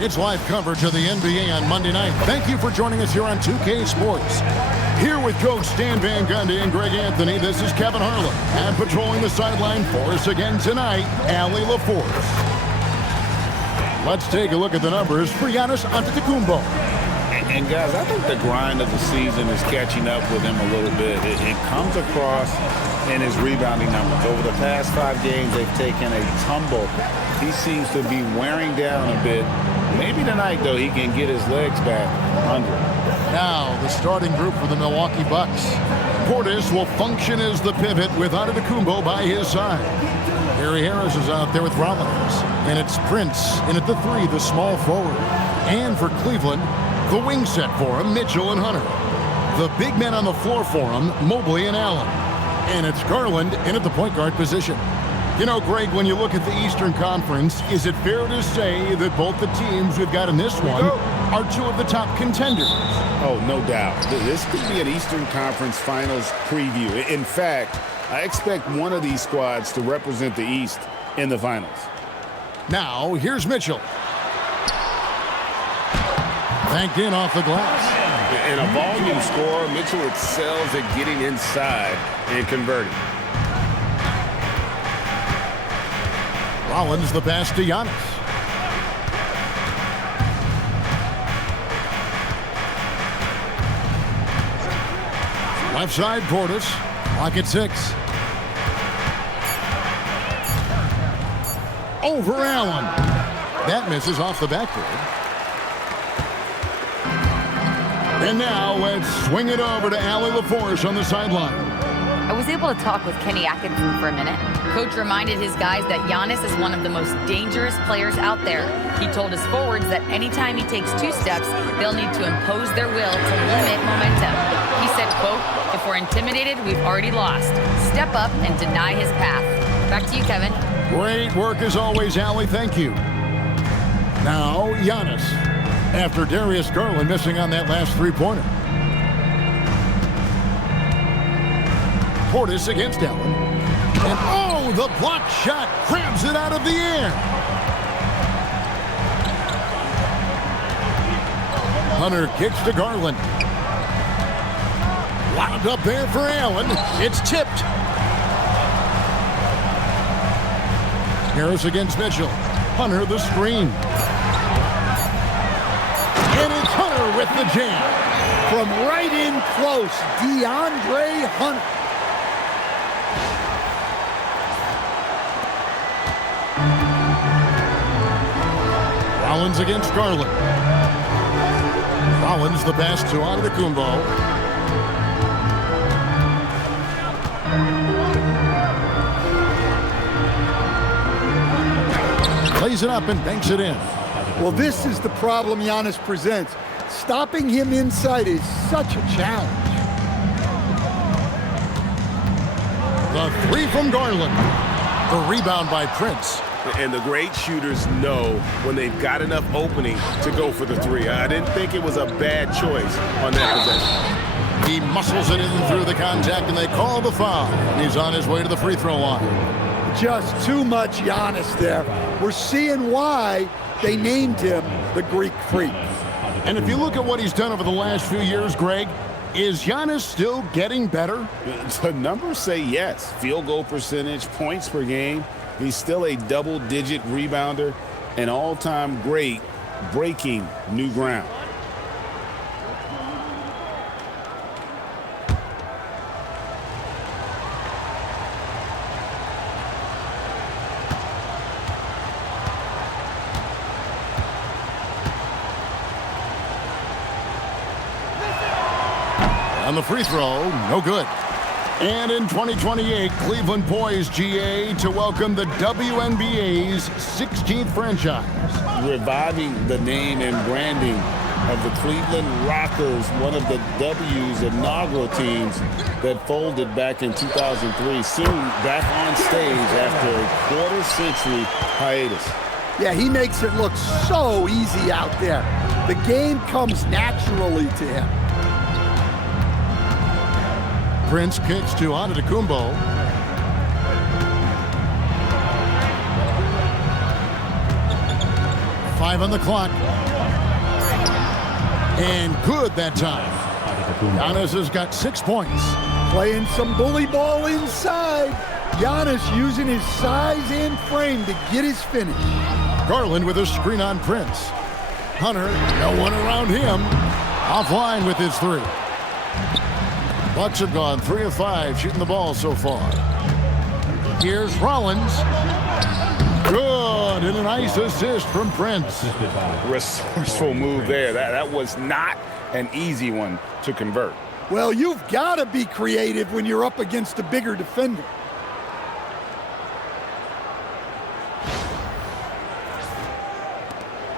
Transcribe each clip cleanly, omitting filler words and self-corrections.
It's live coverage of the NBA on Monday night. Thank you for joining us here on 2K Sports. Here with Coach Stan Van Gundy and Greg Anthony, this is Kevin Harlan. And patrolling the sideline for us again tonight, Allie LaForce. Let's take a look at the numbers for Giannis Antetokounmpo. And guys, I think the grind of the season is catching up with him a little bit. It comes across in his rebounding numbers. Over the past 5 games, they've taken a tumble. He seems to be wearing down a bit. Maybe tonight, though, he can get his legs back under. Now, the starting group for the Milwaukee Bucks. Portis will function as the pivot with Antetokounmpo by his side. Harry Harris is out there with Rollins. And it's Prince in at the 3, the small forward. And for Cleveland, the wing set for him, Mitchell and Hunter. The big men on the floor for him, Mobley and Allen. And it's Garland in at the point guard position. You know, Greg, when you look at the Eastern Conference, is it fair to say that both the teams we've got in this one are 2 of the top contenders? Oh, no doubt. This could be an Eastern Conference Finals preview. In fact, I expect one of these squads to represent the East in the finals. Now, here's Mitchell. Banked in off the glass. In a volume score, Mitchell excels at getting inside and converting. Rollins the pass to Giannis. Left side, Portis. Rocket 6. Over Allen. That misses off the backboard. And now let's swing it over to Allie LaForce on the sideline. I was able to talk with Kenny Atkinson for a minute. Coach reminded his guys that Giannis is one of the most dangerous players out there. He told his forwards that anytime he takes 2 steps, they'll need to impose their will to limit momentum. He said, quote, "If we're intimidated, we've already lost. Step up and deny his path." Back to you, Kevin. Great work as always, Allie. Thank you. Now, Giannis. After Darius Garland missing on that last 3-pointer. Portis against Allen. And oh, the block shot grabs it out of the air. Hunter kicks to Garland. Lobbed up there for Allen. It's tipped. Harris against Mitchell. Hunter the screen. And it's Hunter with the jam. From right in close, DeAndre Hunter. Rollins against Garland. Rollins the pass to Antetokounmpo. Plays it up and banks it in. Well, this is the problem Giannis presents. Stopping him inside is such a challenge. The 3 from Garland. The rebound by Prince. And the great shooters know when they've got enough opening to go for the 3. I didn't think it was a bad choice on that possession. He muscles it in through the contact, and they call the foul. He's on his way to the free throw line. Just too much Giannis there. We're seeing why they named him the Greek Freak. And if you look at what he's done over the last few years, Greg, is Giannis still getting better? The numbers say yes. Field goal percentage, points per game. He's still a double-digit rebounder, an all-time great, breaking new ground. On the free throw, no good. And in 2028, Cleveland poised, GA, to welcome the WNBA's 16th franchise. Reviving the name and branding of the Cleveland Rockers, one of the W's inaugural teams that folded back in 2003, soon back on stage after a quarter-century hiatus. Yeah, he makes it look so easy out there. The game comes naturally to him. Prince kicks to Antetokounmpo. 5 on the clock. And good that time. Giannis has got 6 points. Playing some bully ball inside. Giannis using his size and frame to get his finish. Garland with a screen on Prince. Hunter, no one around him. Offline with his 3. Bucks have gone 3 of 5 shooting the ball so far. Here's Rollins. Good, and a nice assist from Prince. Resourceful move there. That was not an easy one to convert. Well, you've got to be creative when you're up against a bigger defender.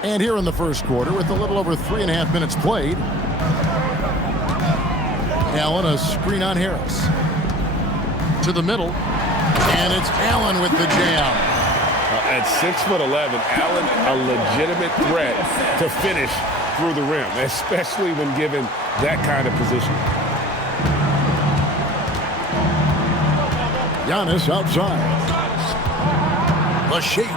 And here in the first quarter, with a little over 3.5 minutes played, Allen, a screen on Harris. To the middle, and it's Allen with the jam. At 6'11", Allen a legitimate threat to finish through the rim, especially when given that kind of position. Giannis outside. The shake.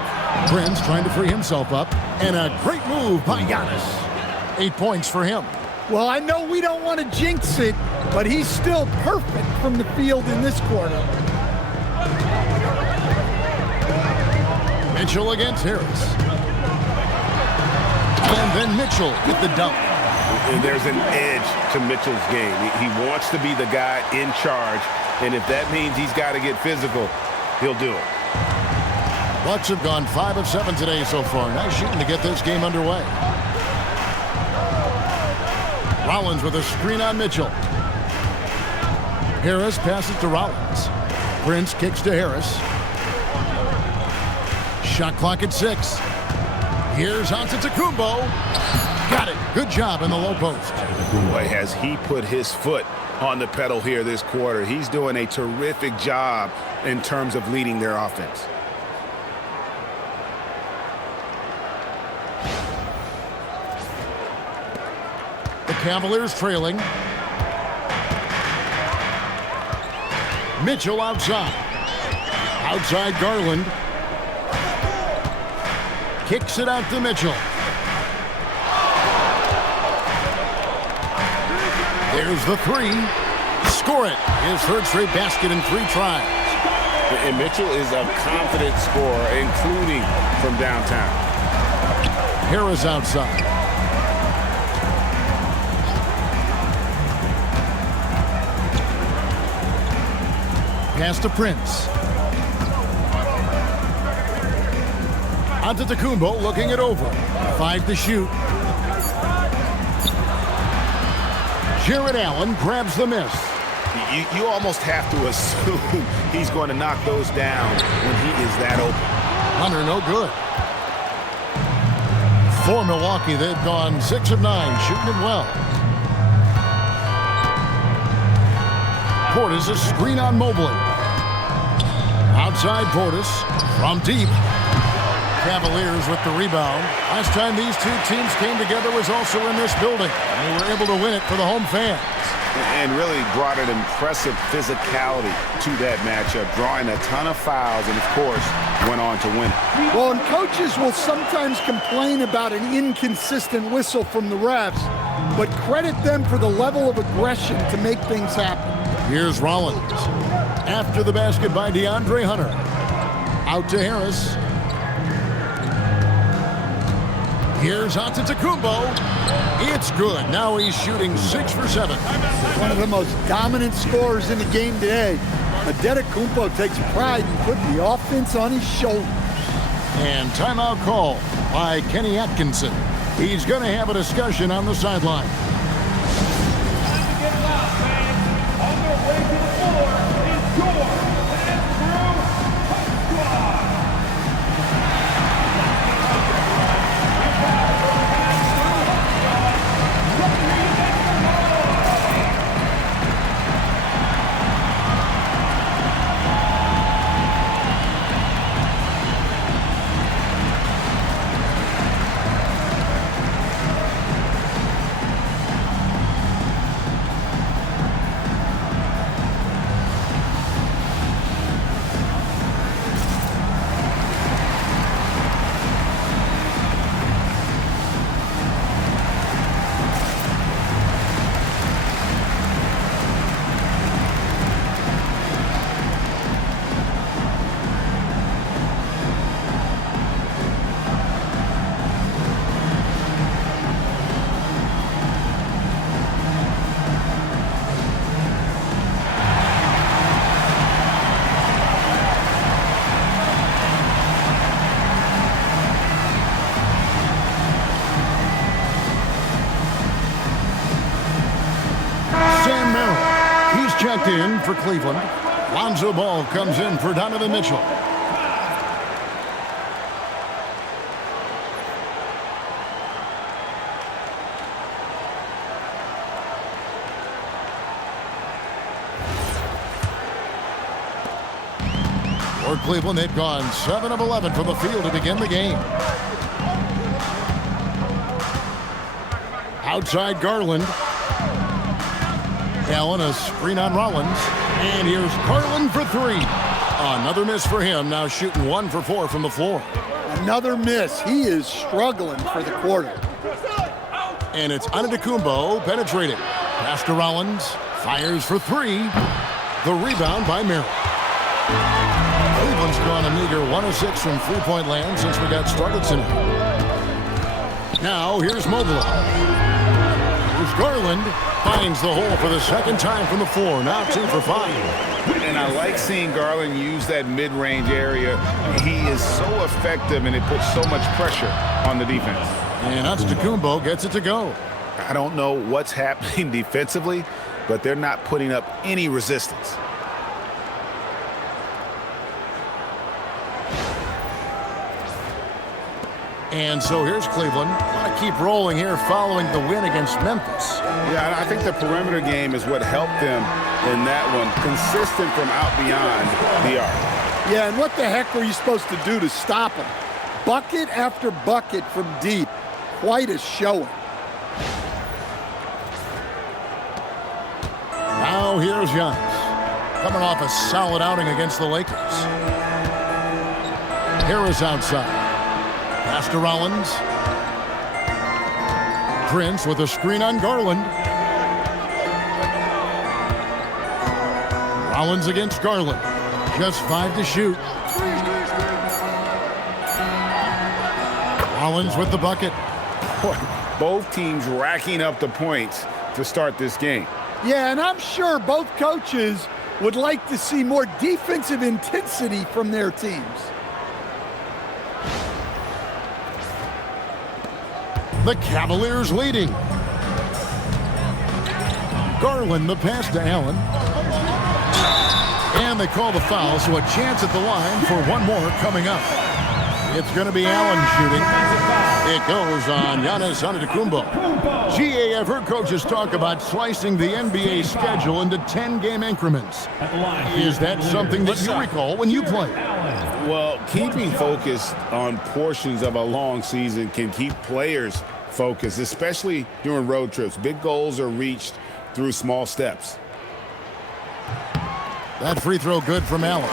Prince trying to free himself up, and a great move by Giannis. 8 points for him. Well, I know we don't want to jinx it, but he's still perfect from the field in this quarter. Mitchell against Harris. And then Mitchell with the dunk. And there's an edge to Mitchell's game. He wants to be the guy in charge, and if that means he's got to get physical, he'll do it. Bucks have gone 5 of 7 today so far. Nice shooting to get this game underway. Rollins with a screen on Mitchell. Harris passes to Rollins. Prince kicks to Harris. Shot clock at 6. Here's Antetokounmpo. Got it. Good job in the low post. Boy, has he put his foot on the pedal here this quarter. He's doing a terrific job in terms of leading their offense. The Cavaliers trailing. Mitchell outside. Outside Garland. Kicks it out to Mitchell. There's the 3. Score it. His third straight basket in 3 tries. And Mitchell is a confident scorer, including from downtown. Harris outside. Pass to Prince. Antetokounmpo looking it over. 5 to shoot. Jared Allen grabs the miss. You almost have to assume he's going to knock those down when he is that open. Hunter, no good. For Milwaukee, they've gone 6 of 9, shooting it well. Portis a screen on Mobley. Outside Portis from deep. Cavaliers with the rebound. Last time these two teams came together was also in this building. They were able to win it for the home fans. And really brought an impressive physicality to that matchup, drawing a ton of fouls and, of course, went on to win it. Well, and coaches will sometimes complain about an inconsistent whistle from the refs, but credit them for the level of aggression to make things happen. Here's Rollins. After the basket by DeAndre Hunter. Out to Harris. Here's Antetokounmpo. It's good. Now he's shooting 6 for 7. One of the most dominant scorers in the game today. Antetokounmpo takes pride in putting the offense on his shoulders. And timeout call by Kenny Atkinson. He's going to have a discussion on the sideline. checked in for Cleveland. Lonzo Ball comes in for Donovan Mitchell. For Cleveland, they've gone 7 of 11 from the field to begin the game. Outside Garland. Allen, a screen on Rollins. And here's Garland for three. Another miss for him, now shooting 1 for 4 from the floor. Another miss. He is struggling for the quarter. And it's Antetokounmpo penetrating. Pass to Rollins. Fires for three. The rebound by Merrill. Cleveland's gone a meager 1 of 6 from three-point land since we got started tonight. Now here's Mobley. Here's Garland. Finds the hole for the second time from the floor. Now 2 for 5. And I like seeing Garland use that mid-range area. He is so effective, and it puts so much pressure on the defense. And Antetokounmpo gets it to go. I don't know what's happening defensively, but they're not putting up any resistance. And so here's Cleveland. Want to keep rolling here following the win against Memphis. Yeah, I think the perimeter game is what helped them in that one. Consistent from out beyond the arc. Yeah, and what the heck were you supposed to do to stop him? Bucket after bucket from deep. Quite a showing. Now here's Giannis. Coming off a solid outing against the Lakers. Harris outside. Pass to Rollins. Prince with a screen on Garland. Rollins against Garland. Just 5 to shoot. Rollins with the bucket. Both teams racking up the points to start this game. Yeah, and I'm sure both coaches would like to see more defensive intensity from their teams. The Cavaliers leading. Garland the pass to Allen. And they call the foul, so a chance at the line for one more coming up. It's going to be Allen shooting. It goes on Giannis Antetokounmpo. GA, I've heard coaches talk about slicing the NBA schedule into 10-game increments. Is that something that you recall when you played? Well, keeping focused on portions of a long season can keep players focused, especially during road trips. Big goals are reached through small steps. That free throw good from Allen.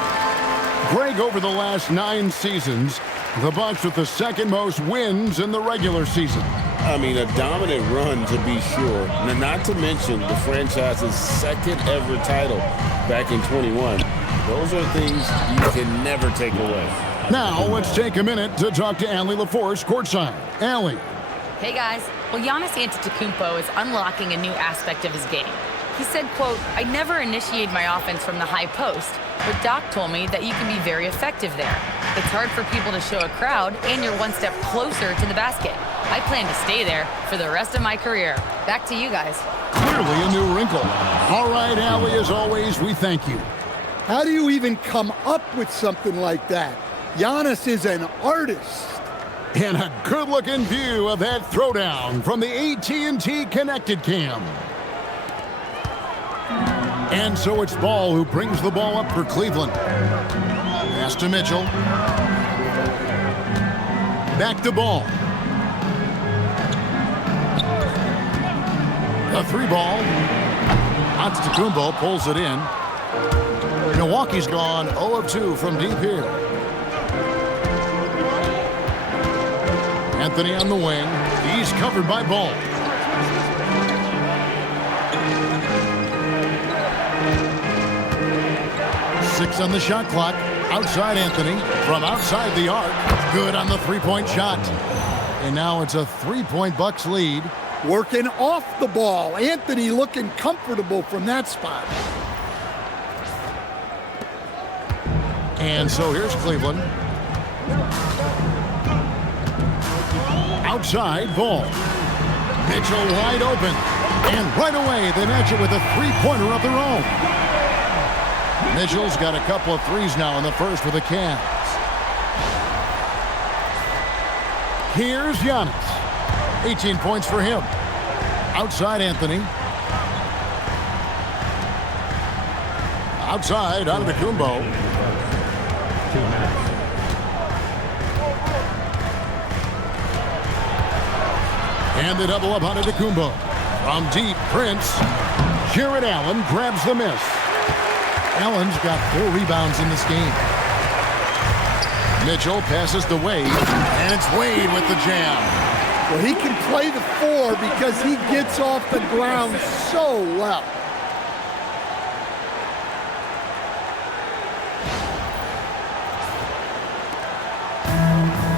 Greg, over the last 9 seasons, the Bucks with the second most wins in the regular season. I mean, a dominant run to be sure. Now, not to mention the franchise's second ever title back in 21. Those are things you can never take away. Now, let's take a minute to talk to Allie LaForce courtside. Allie. Hey, guys. Well, Giannis Antetokounmpo is unlocking a new aspect of his game. He said, quote, "I never initiate my offense from the high post, but Doc told me that you can be very effective there. It's hard for people to show a crowd, and you're one step closer to the basket. I plan to stay there for the rest of my career." Back to you guys. Clearly a new wrinkle. All right, Allie, as always, we thank you. How do you even come up with something like that? Giannis is an artist. And a good-looking view of that throwdown from the AT&T Connected Cam. And so it's Ball who brings the ball up for Cleveland. Pass to Mitchell. Back to Ball. A 3-ball. Antetokounmpo pulls it in. Milwaukee's gone 0 of 2 from deep here. Anthony on the wing. He's covered by Ball. Six on the shot clock. Outside Anthony. From outside the arc. Good on the three-point shot. And now it's a 3-point Bucks lead. Working off the ball. Anthony looking comfortable from that spot. And so here's Cleveland. Outside, Ball. Mitchell wide open. And right away, they match it with a three-pointer of their own. Mitchell's got a couple of threes now in the first for the Cavs. Here's Giannis. 18 points for him. Outside Anthony. Outside Antetokounmpo. And they double up Antetokounmpo. From deep, Prince. Jared Allen grabs the miss. Allen's got 4 rebounds in this game. Mitchell passes to Wade, and it's Wade with the jam. Well, he can play the 4 because he gets off the ground so well.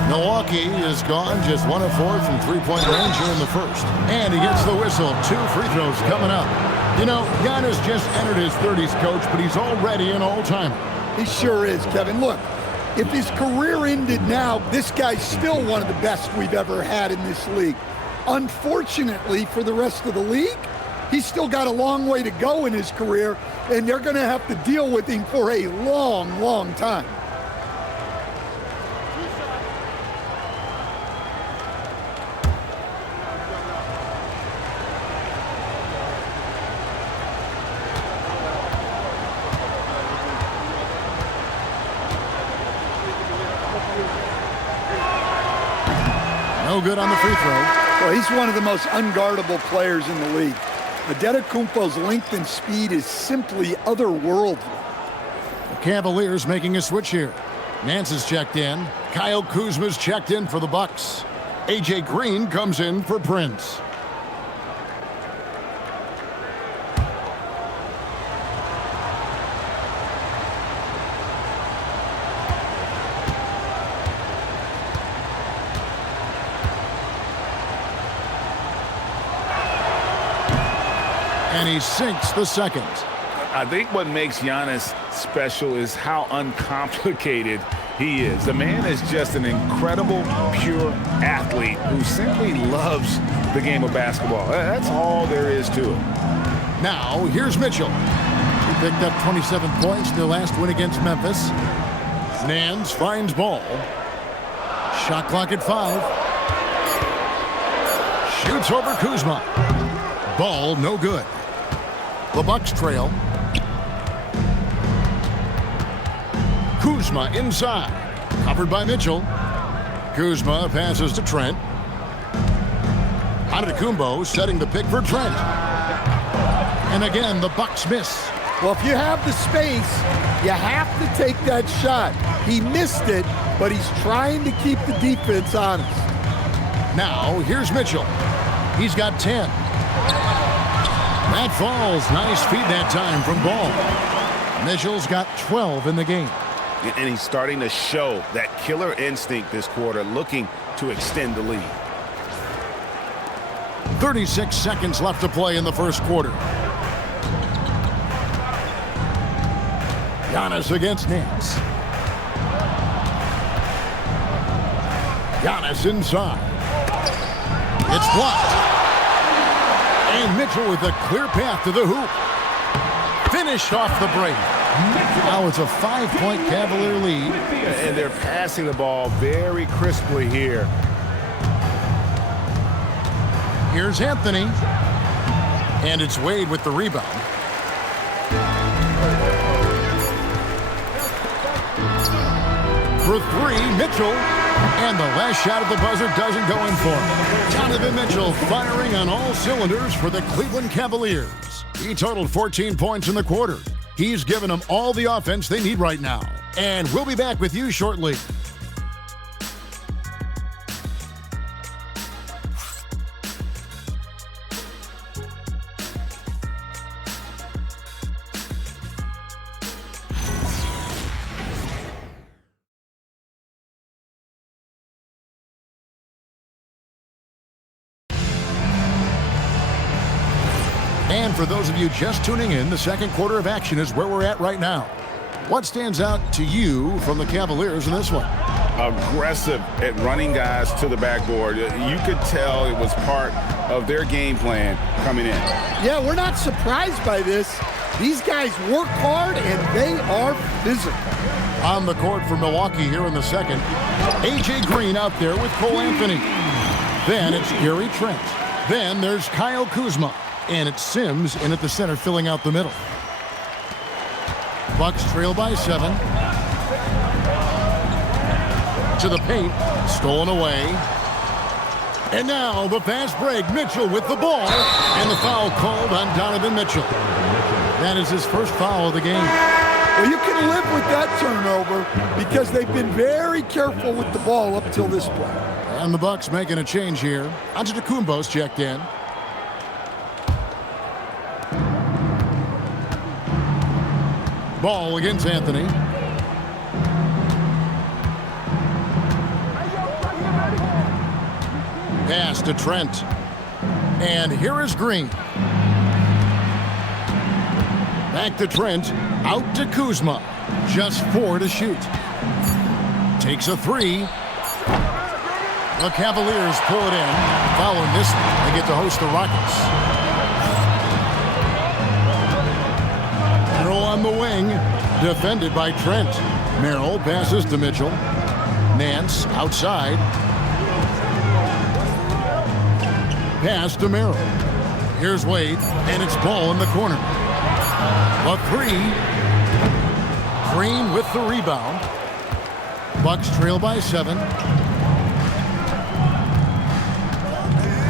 Milwaukee is gone, just 1 of 4 from three-point range here in the first. And he gets the whistle. 2 free throws coming up. You know, Giannis just entered his 30s, Coach, but he's already an all-timer. He sure is, Kevin. Look, if his career ended now, this guy's still one of the best we've ever had in this league. Unfortunately for the rest of the league, he's still got a long way to go in his career, and they're going to have to deal with him for a long, long time. No good on the free throw. Well, he's one of the most unguardable players in the league. Antetokounmpo's length and speed is simply otherworldly. The Cavaliers making a switch here. Nance is checked in. Kyle Kuzma's checked in for the Bucks. A.J. Green comes in for Prince. And he sinks the second. I think what makes Giannis special is how uncomplicated he is. The man is just an incredible, pure athlete who simply loves the game of basketball. That's all there is to it. Now, here's Mitchell. He picked up 27 points in their last win against Memphis. Nance finds Ball. Shot clock at 5. Shoots over Kuzma. Ball no good. The Bucks trail. Kuzma inside. Covered by Mitchell. Kuzma passes to Trent. Antetokounmpo setting the pick for Trent. And again, the Bucks miss. Well, if you have the space, you have to take that shot. He missed it, but he's trying to keep the defense honest. Now, here's Mitchell. He's got 10. That falls. Nice feed that time from Ball. Mitchell's got 12 in the game. And he's starting to show that killer instinct this quarter, looking to extend the lead. 36 seconds left to play in the first quarter. Giannis against Nance. Giannis inside. It's blocked. And Mitchell with a clear path to the hoop. Finished off the break. Now it's a 5-point Cavalier lead. And they're passing the ball very crisply here. Here's Anthony. And it's Wade with the rebound. For 3, Mitchell. And the last shot at the buzzer doesn't go in for him. Donovan Mitchell firing on all cylinders for the Cleveland Cavaliers. He totaled 14 points in the quarter. He's given them all the offense they need right now. And we'll be back with you shortly. And for those of you just tuning in, the second quarter of action is where we're at right now. What stands out to you from the Cavaliers in this one? Aggressive at running guys to the backboard. You could tell it was part of their game plan coming in. Yeah, we're not surprised by this. These guys work hard and they are physical. On the court for Milwaukee here in the second, A.J. Green out there with Cole Anthony. Then it's Gary Trent. Then there's Kyle Kuzma. And it's Sims in at the center filling out the middle. Bucks trail by 7. To the paint, stolen away. And now the fast break. Mitchell with the ball. And the foul called on Donovan Mitchell. That is his first foul of the game. Well, you can live with that turnover because they've been very careful with the ball up till this point. And the Bucks making a change here. Antetokounmpo's checked in. Ball against Anthony. Pass to Trent. And here is Green. Back to Trent. Out to Kuzma. Just 4 to shoot. Takes a 3. The Cavaliers pull it in. Following this one, they get to host the Rockets. Merrill on the wing. Defended by Trent. Merrill passes to Mitchell. Nance outside. Pass to Merrill. Here's Wade, and it's Ball in the corner. A 3. Green with the rebound. Bucks trail by 7.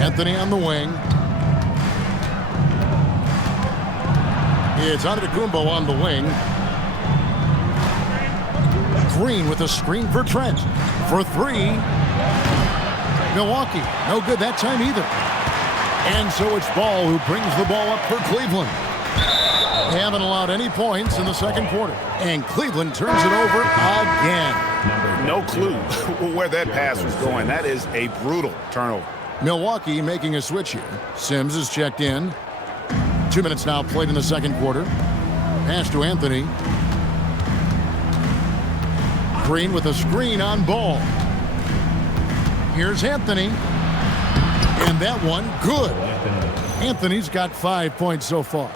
Anthony on the wing. It's Antetokounmpo on the wing. Green with a screen for Trent. For 3. Milwaukee, no good that time either. And so it's Ball who brings the ball up for Cleveland. They haven't allowed any points in the second quarter. And Cleveland turns it over again. No clue where that pass was going. That is a brutal turnover. Milwaukee making a switch here. Sims is checked in. 2 minutes now played in the second quarter. Pass to Anthony. Green with a screen on Ball. Here's Anthony. And that one, good. Anthony's got 5 points so far.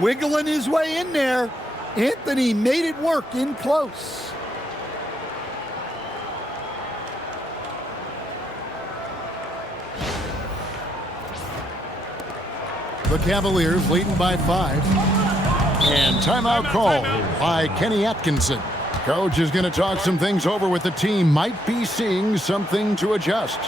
Wiggling his way in there. Anthony made it work in close. The Cavaliers leading by 5. And timeout call by Kenny Atkinson. Coach is going to talk some things over with the team. Might be seeing something to adjust.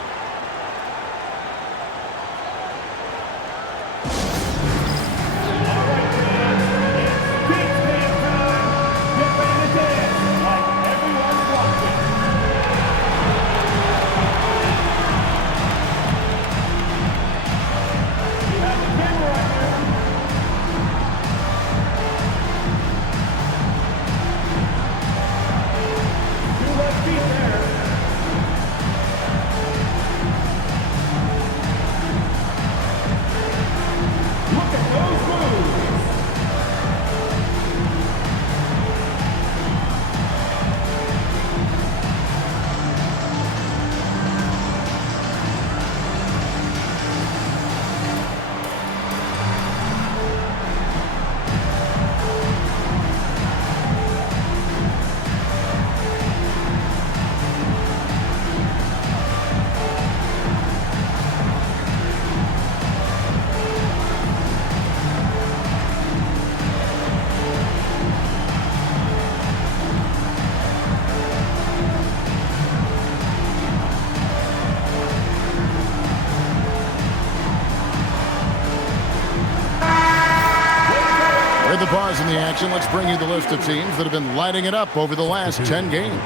The pause in the action. Let's bring you the list of teams that have been lighting it up over the last 10 games.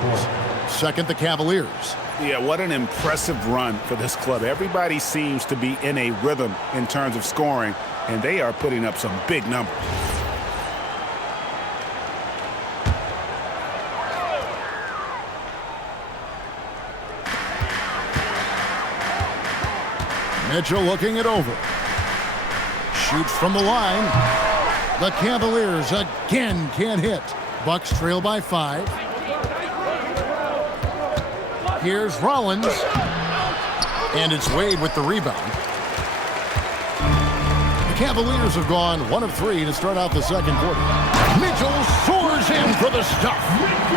Second, the Cavaliers. Yeah, what an impressive run for this club. Everybody seems to be in a rhythm in terms of scoring, and they are putting up some big numbers. Mitchell looking it over. Shoots from the line. The Cavaliers again can't hit. Bucks trail by 5. Here's Rollins. And it's Wade with the rebound. The Cavaliers have gone 1 of 3 to start out the second quarter. Mitchell soars in for the stuff.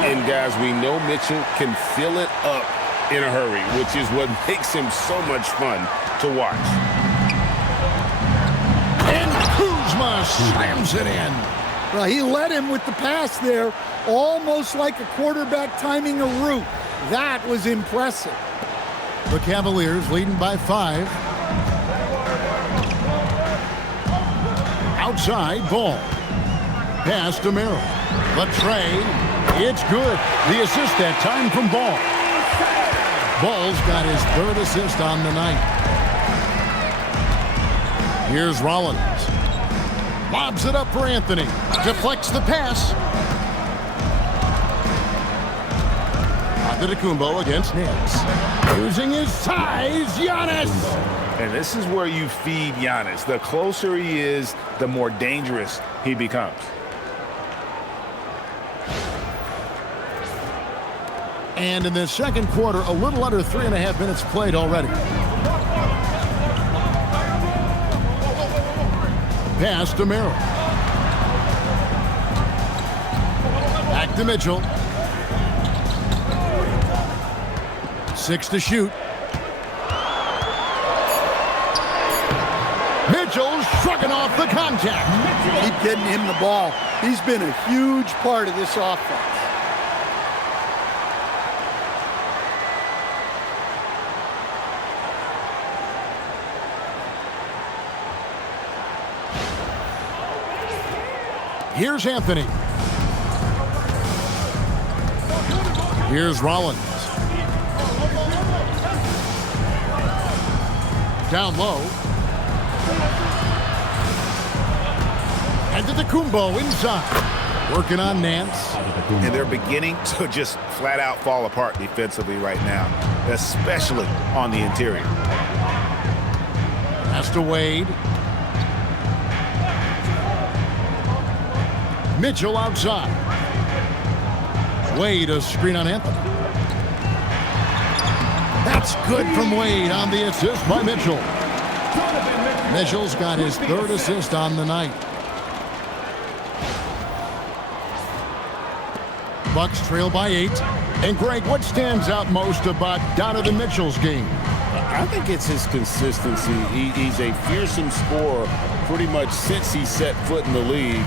And guys, we know Mitchell can fill it up in a hurry, which is what makes him so much fun to watch. And Kuzma slams it in. Well, he led him with the pass there, almost like a quarterback timing a route. That was impressive. The Cavaliers leading by 5. Outside ball. Pass to Merrill. The tray. It's good. The assist that time from Ball. Ball's got his 3rd assist on the night. Here's Rollins. Lobs it up for Anthony. Deflects the pass. Antetokounmpo against Nance. Using his size, Giannis. And this is where you feed Giannis. The closer he is, the more dangerous he becomes. And in the second quarter, a little under 3.5 minutes played already. Pass to Merrill. Back to Mitchell. 6 to shoot. Mitchell shrugging off the contact. Keep getting him the ball. He's been a huge part of this offense. Here's Anthony. Here's Rollins. Down low. Antetokounmpo inside. Working on Nance. And they're beginning to just flat out fall apart defensively right now, especially on the interior. Pass to Wade. Mitchell outside. Wade a screen on Anthony. That's good from Wade on the assist by Mitchell. Mitchell's got his 3rd assist on the night. Bucks trail by 8. And Greg, what stands out most about Donovan Mitchell's game? I think it's his consistency. He's a fearsome scorer pretty much since he set foot in the league.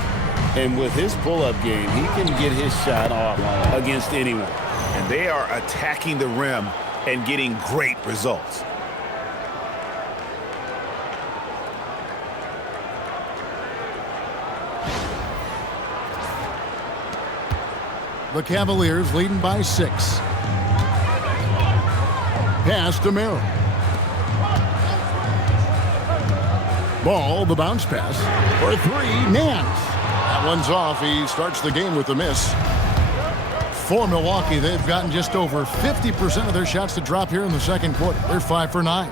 And with his pull-up game, he can get his shot off against anyone. And they are attacking the rim and getting great results. The Cavaliers leading by 6. Pass to Merrill. Ball, the bounce pass. For 3, Nance. That one's off. He starts the game with a miss. For Milwaukee, they've gotten just over 50% of their shots to drop here in the second quarter. They're 5 for 9.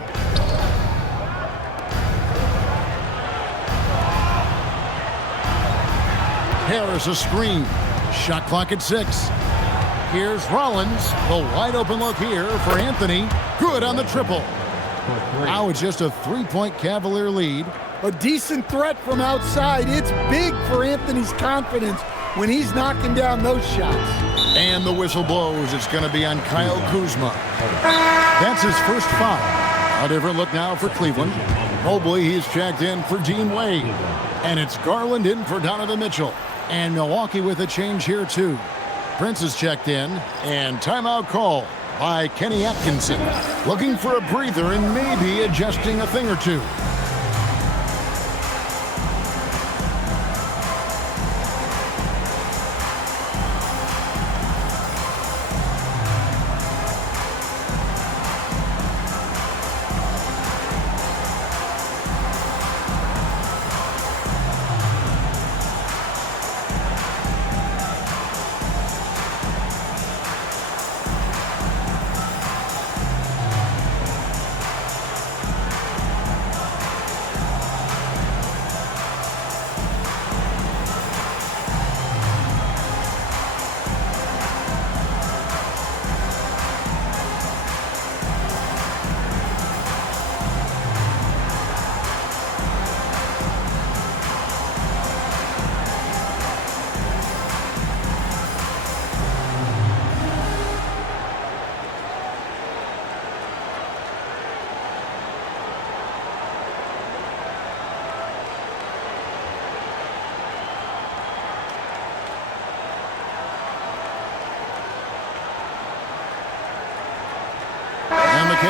Harris a screen. Shot clock at 6. Here's Rollins. The wide open look here for Anthony. Good on the triple. Now it's just a 3-point Cavalier lead. A decent threat from outside. It's big for Anthony's confidence when he's knocking down those shots. And the whistle blows. It's going to be on Kyle Kuzma. That's his first foul. A different look now for Cleveland. Mobley, he's checked in for Dean Wade. And it's Garland in for Donovan Mitchell. And Milwaukee with a change here, too. Prince is checked in. And timeout call by Kenny Atkinson. Looking for a breather and maybe adjusting a thing or two.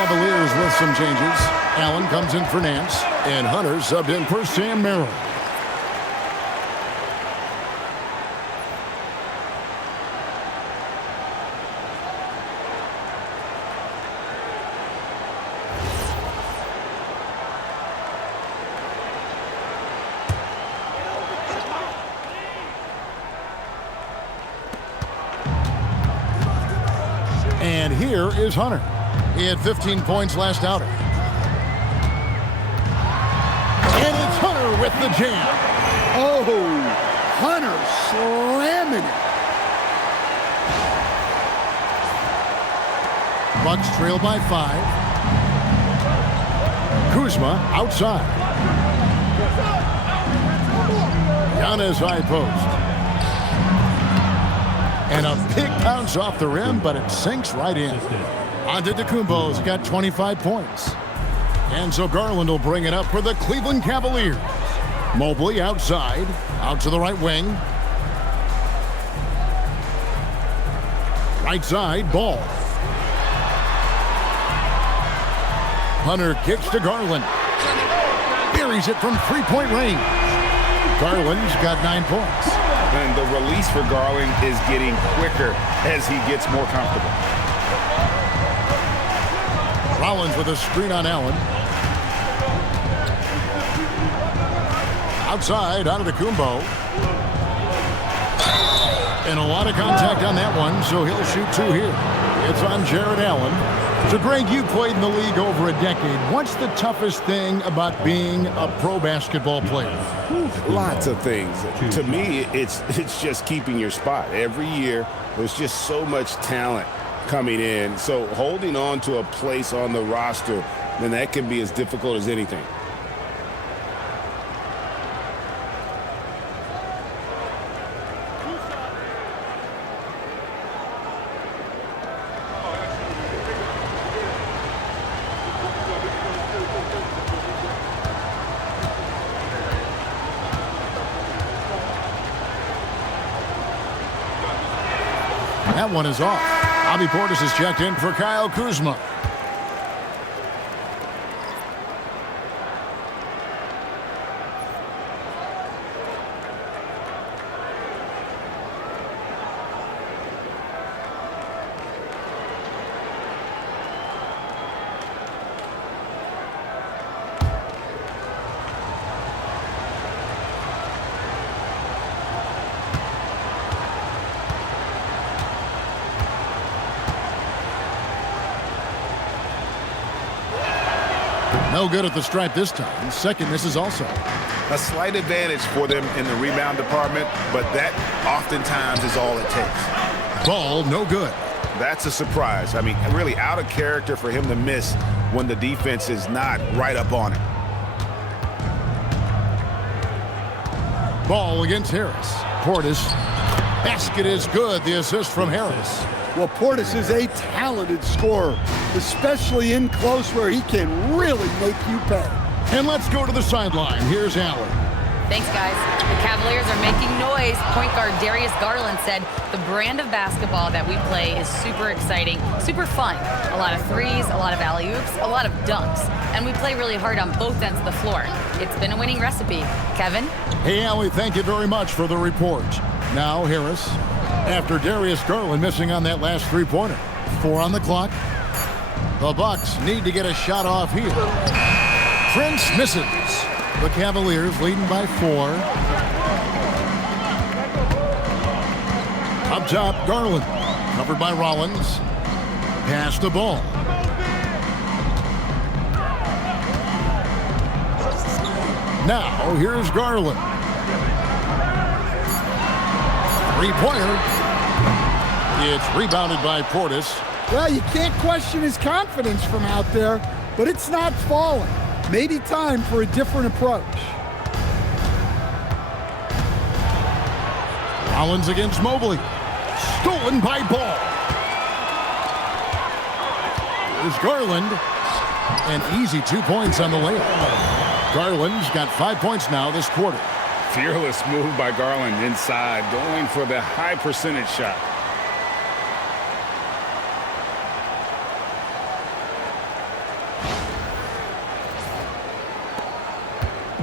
Cavaliers with some changes. Allen comes in for Nance, and Hunter subbed in for Sam Merrill. And here is Hunter. He had 15 points last outing. And it's Hunter with the jam. Oh, Hunter slamming it. Bucks trail by 5. Kuzma outside. Giannis high post. And a big bounce off the rim, but it sinks right in. Antetokounmpo's got 25 points. And so Garland will bring it up for the Cleveland Cavaliers. Mobley outside, out to the right wing. Right side, Ball. Hunter kicks to Garland. Buries it from three-point range. Garland's got 9 points. And the release for Garland is getting quicker as he gets more comfortable. Rollins with a screen on Allen. Outside, Antetokounmpo. And a lot of contact on that one, so he'll shoot 2 here. It's on Jared Allen. So, Greg, you played in the league over a decade. What's the toughest thing about being a pro basketball player? Lots of things. To me, it's just keeping your spot. Every year, there's just so much talent coming in. So holding on to a place on the roster, then that can be as difficult as anything. That one is off. Bobby Portis is checked in for Kyle Kuzma. No good at the stripe this time. Second misses also. A slight advantage for them in the rebound department, but that oftentimes is all it takes. Ball, no good. That's a surprise. I mean, really out of character for him to miss when the defense is not right up on it. Ball against Harris. Portis. Basket is good. The assist from Harris. Well, Portis is a talented scorer, especially in close where he can really make you pay. And let's go to the sideline. Here's Allen. Thanks, guys. The Cavaliers are making noise. Point guard Darius Garland said the brand of basketball that we play is super exciting, super fun. A lot of threes, a lot of alley-oops, a lot of dunks. And we play really hard on both ends of the floor. It's been a winning recipe. Kevin? Hey, Allie, thank you very much for the report. Now, Harris. After Darius Garland missing on that last three-pointer. 4 on the clock. The Bucks need to get a shot off here. Prince misses. The Cavaliers leading by 4. Up top, Garland. Covered by Rollins. Pass the ball. Now, here's Garland. Three-pointer. It's rebounded by Portis. Well, you can't question his confidence from out there, but it's not falling. Maybe time for a different approach. Rollins against Mobley. Stolen by Ball. Here's Garland. An easy 2 points on the layup. Garland's got 5 points now this quarter. Fearless move by Garland inside, going for the high percentage shot.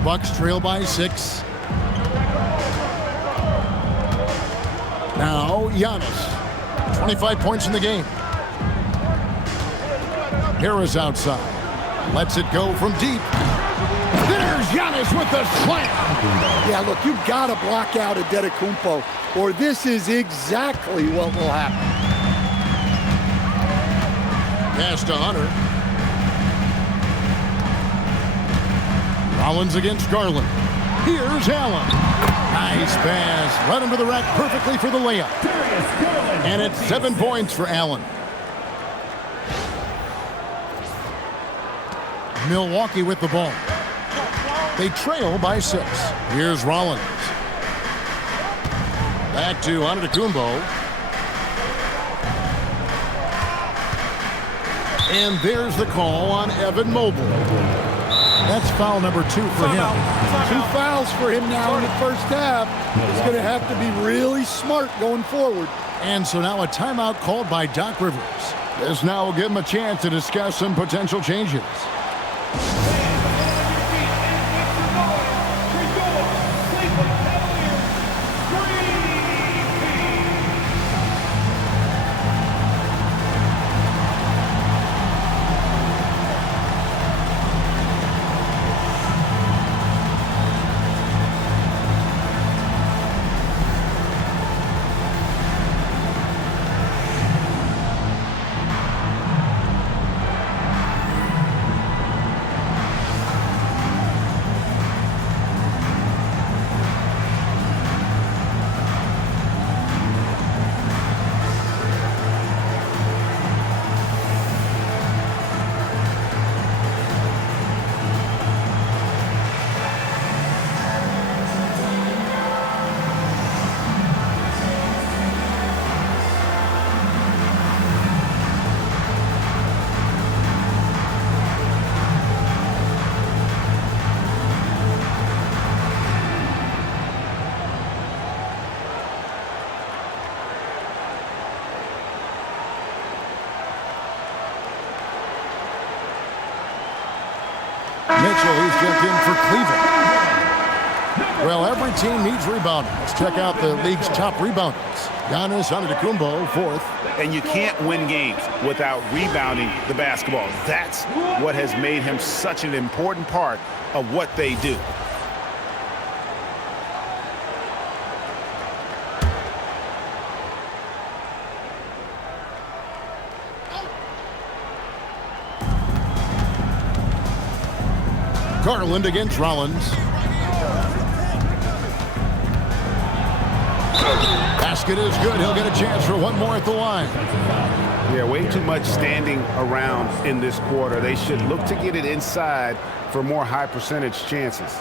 Bucks trail by 6. Now Giannis, 25 points in the game. Harris outside, lets it go from deep. There's Giannis with the slam. Yeah, look, you've got to block out Antetokounmpo, or this is exactly what will happen. Pass to Hunter. Rollins against Garland. Here's Allen. Nice pass. Led him to the rack perfectly for the layup. And it's 7 points for Allen. Milwaukee with the ball. They trail by 6. Here's Rollins. Back to Antetokounmpo. And there's the call on Evan Mobley. That's foul number 2 for him. 2 fouls for him now in the first half. He's going to have to be really smart going forward. And so now a timeout called by Doc Rivers. This now will give him a chance to discuss some potential changes. Mitchell, who's jumped in for Cleveland. Well, every team needs rebounding. Let's check out the league's top rebounders. Giannis Antetokounmpo, 4th. And you can't win games without rebounding the basketball. That's what has made him such an important part of what they do. Garland against Rollins. Basket is good. He'll get a chance for one more at the line. Yeah, way too much standing around in this quarter. They should look to get it inside for more high percentage chances.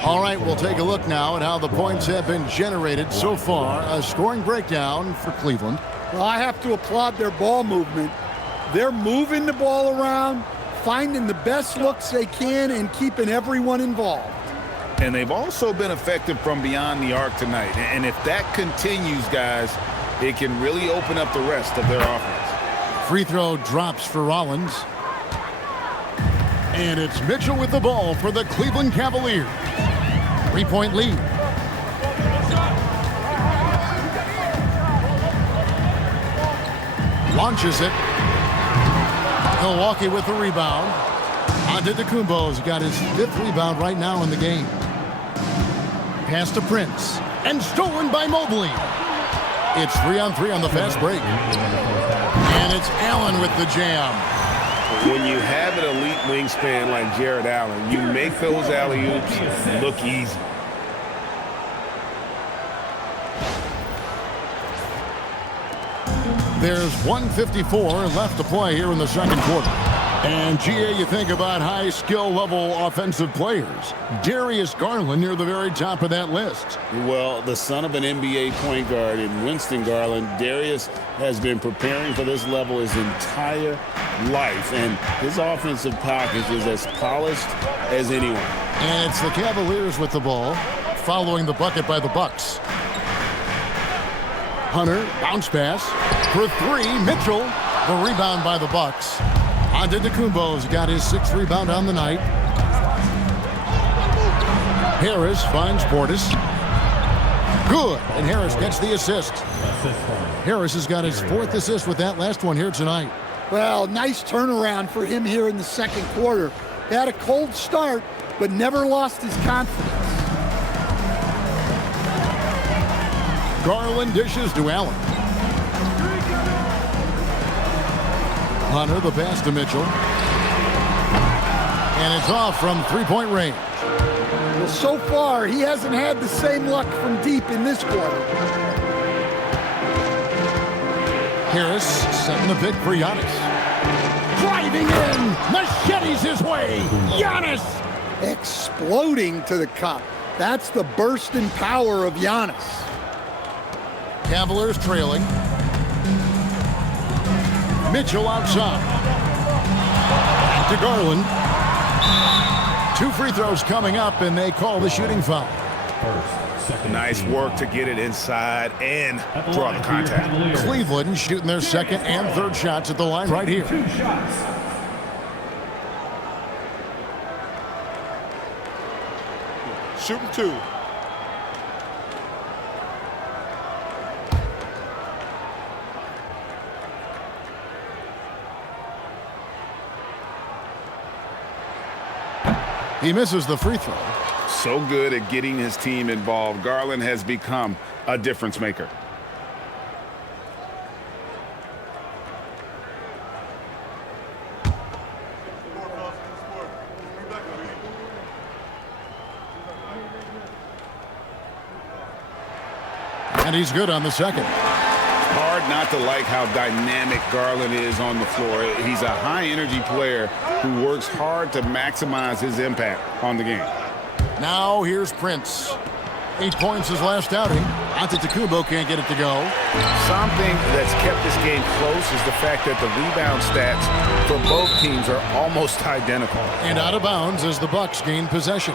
All right, we'll take a look now at how the points have been generated so far. A scoring breakdown for Cleveland. Well, I have to applaud their ball movement. They're moving the ball around, finding the best looks they can, and keeping everyone involved. And they've also been effective from beyond the arc tonight. And if that continues, guys, it can really open up the rest of their offense. Free throw drops for Rollins. And it's Mitchell with the ball for the Cleveland Cavaliers. 3-point lead. Launches it. Milwaukee with the rebound. Antetokounmpo's got his 5th rebound right now in the game. Pass to Prince. And stolen by Mobley. It's 3-on-3 on the fast break. And it's Allen with the jam. When you have an elite wingspan like Jared Allen, you make those alley-oops look easy. There's 1:54 left to play here in the second quarter. And, GA, you think about high skill level offensive players. Darius Garland near the very top of that list. Well, the son of an NBA point guard in Winston Garland, Darius has been preparing for this level his entire life. And his offensive package is as polished as anyone. And it's the Cavaliers with the ball, following the bucket by the Bucks. Hunter, bounce pass. For 3, Mitchell. The rebound by the Bucks. Antetokounmpo's got his 6th rebound on the night. Harris finds Portis. Good, and Harris gets the assist. Harris has got his 4th assist with that last one here tonight. Well, nice turnaround for him here in the second quarter. He had a cold start, but never lost his confidence. Garland dishes to Allen. Hunter, the pass to Mitchell. And it's off from three-point range. Well, so far, he hasn't had the same luck from deep in this quarter. Harris setting the pick for Giannis. Driving in, machetes his way. Giannis! Exploding to the cup. That's the burst in power of Giannis. Cavaliers trailing. Mitchell outside. Back to Garland. 2 free throws coming up, and they call the shooting foul. Nice work to get it inside and draw the contact. Cleveland shooting their 2nd and 3rd shots at the line right here. Shooting 2. He misses the free throw. So good at getting his team involved. Garland has become a difference maker. And he's good on the second. Hard not to like how dynamic Garland is on the floor. He's a high-energy player who works hard to maximize his impact on the game. Now here's Prince. 8 points his last outing. Antetokounmpo can't get it to go. Something that's kept this game close is the fact that the rebound stats for both teams are almost identical. And out of bounds as the Bucks gain possession.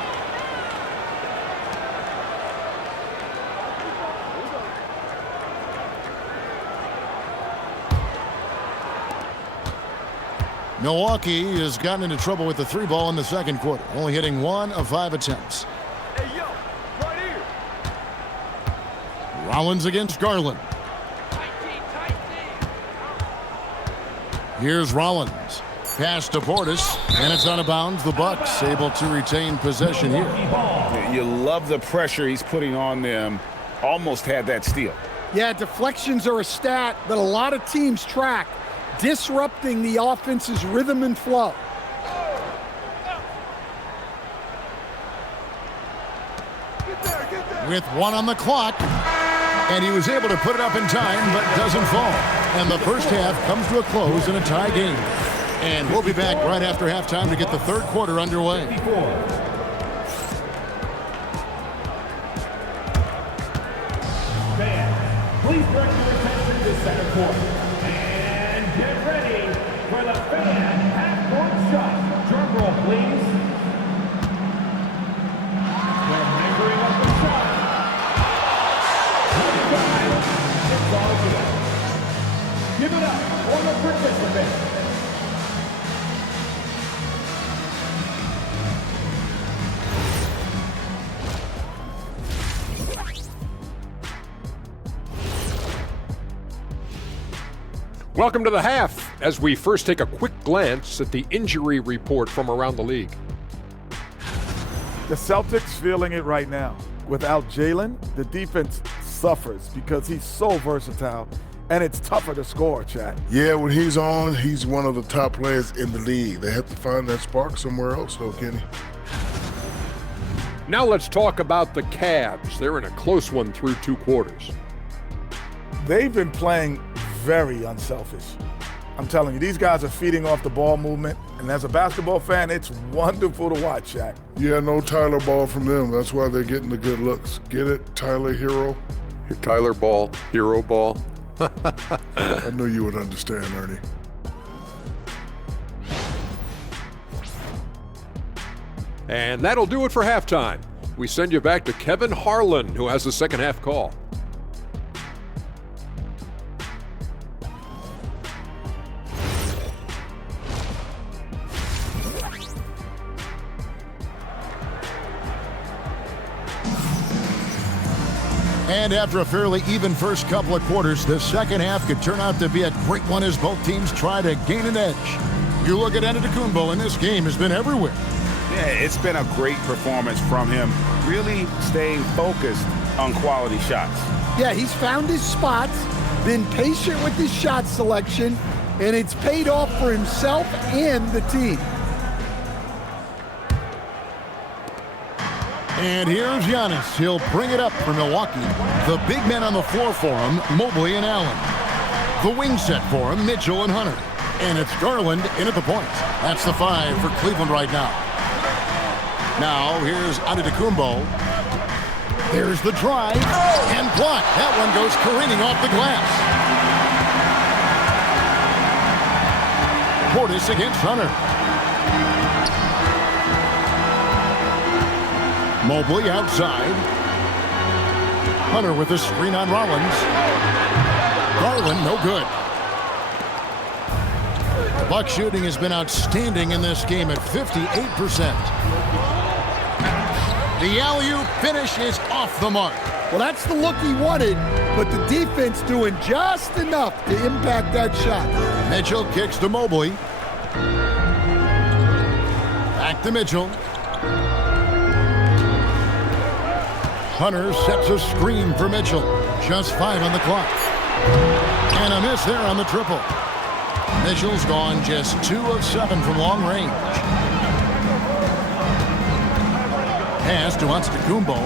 Milwaukee has gotten into trouble with the 3 ball in the second quarter, only hitting 1 of 5 attempts. Hey, yo, right here. Rollins against Garland. Here's Rollins. Pass to Portis, and it's out of bounds. The Bucks able to retain possession here. You love the pressure he's putting on them. Almost had that steal. Yeah, deflections are a stat that a lot of teams track, disrupting the offense's rhythm and flow. With 1 on the clock, and he was able to put it up in time, but doesn't fall. And the first half comes to a close in a tie game. And we'll be back right after halftime to get the 3rd quarter underway. Please direct your attention to the second quarter. And get ready for the fan half-court shot. Drum roll, please. They're measuring up the shot. It's all good. Give it up for the participants. Welcome to the half, as we first take a quick glance at the injury report from around the league. The Celtics feeling it right now. Without Jalen, the defense suffers because he's so versatile, and it's tougher to score, Chad. Yeah, when he's on, he's one of the top players in the league. They have to find that spark somewhere else, though, Kenny. Now let's talk about the Cavs. They're in a close one through 2 quarters. They've been playing very unselfish. I'm telling you, these guys are feeding off the ball movement, and as a basketball fan, it's wonderful to watch, Shaq. Yeah, no Tyler Ball from them. That's why they're getting the good looks. Get it, Tyler Hero? Tyler Ball, Hero Ball. I knew you would understand, Ernie. And that'll do it for halftime. We send you back to Kevin Harlan, who has the second half call. And after a fairly even first couple of quarters, the second half could turn out to be a great one as both teams try to gain an edge. You look at Antetokounmpo, and this game has been everywhere. Yeah, it's been a great performance from him, really staying focused on quality shots. Yeah, he's found his spots, been patient with his shot selection, and it's paid off for himself and the team. And here's Giannis. He'll bring it up for Milwaukee. The big men on the floor for him, Mobley and Allen. The wing set for him, Mitchell and Hunter. And it's Garland in at the point. That's the 5 for Cleveland right now. Now, here's Antetokounmpo. There's the drive and block. That one goes careening off the glass. Portis against Hunter. Mobley outside. Hunter with a screen on Rollins. Garland, no good. The Bucks shooting has been outstanding in this game at 58%. The alley-oop finish is off the mark. Well, that's the look he wanted, but the defense doing just enough to impact that shot. Mitchell kicks to Mobley. Back to Mitchell. Hunter sets a screen for Mitchell. Just 5 on the clock. And a miss there on the triple. Mitchell's gone just 2 of 7 from long range. Pass to Antetokounmpo.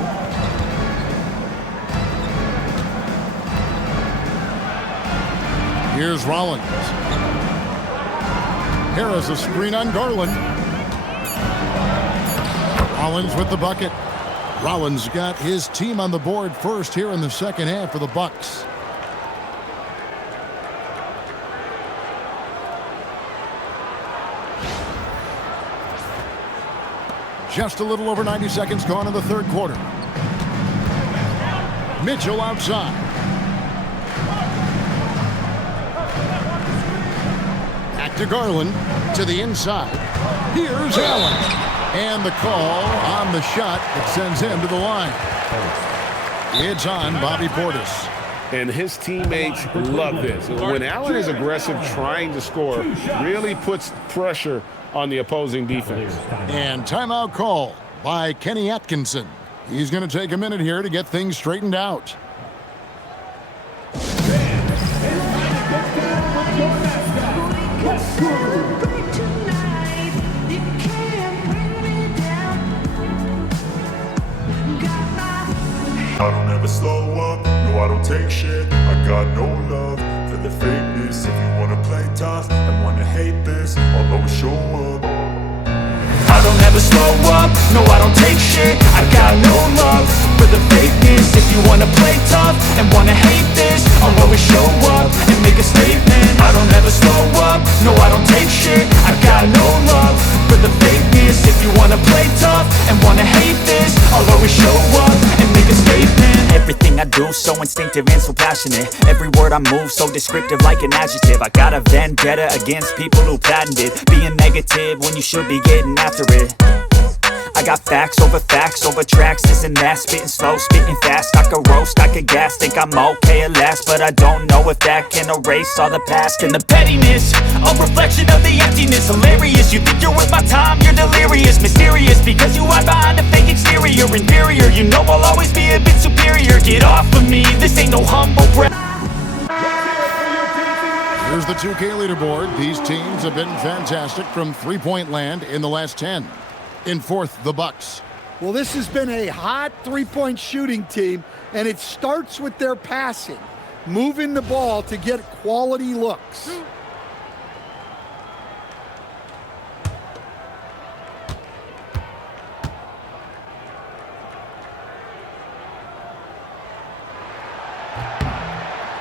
Here's Rollins. Harris a screen on Garland. Rollins with the bucket. Rollins got his team on the board first here in the second half for the Bucks. Just a little over 90 seconds gone in the third quarter. Mitchell outside. Back to Garland, to the inside. Here's Allen. And the call on the shot that sends him to the line. It's on Bobby Portis. And his teammates love this. When Allen is aggressive trying to score, really puts pressure on the opposing defense. And timeout call by Kenny Atkinson. He's going to take a minute here to get things straightened out. I don't ever slow up, no I don't take shit. I got no love for the fakeness. If you wanna play tough and wanna hate this, I'll always show up. I don't ever slow up, no I don't take shit. I got no love for the fakeness. If you wanna play tough and wanna hate this, I'll always show up and make a statement. I don't ever slow up, no I don't take shit. I got no love for the fakeness. If you wanna play tough and wanna hate this, I'll always show up and make a statement. Everything I do so instinctive and so passionate. Every word I move so descriptive like an adjective. I got a vendetta against people who patented being negative when you should be getting after it. I got facts over tracks, this and that. Spitting slow, spitting fast. I could roast, I could gas. Think I'm okay at last, but I don't know if that can erase all the past. And the pettiness, a reflection of the emptiness. Hilarious, you think you're worth my time, you're delirious. Mysterious, because you hide behind a fake exterior. Inferior, you know I'll always be a bit superior. Get off of me, this ain't no humble brag. Here's the 2K leaderboard. These teams have been fantastic from three-point land in the last 10. In fourth, the Bucks. Well, this has been a hot three-point shooting team, and it starts with their passing, moving the ball to get quality looks.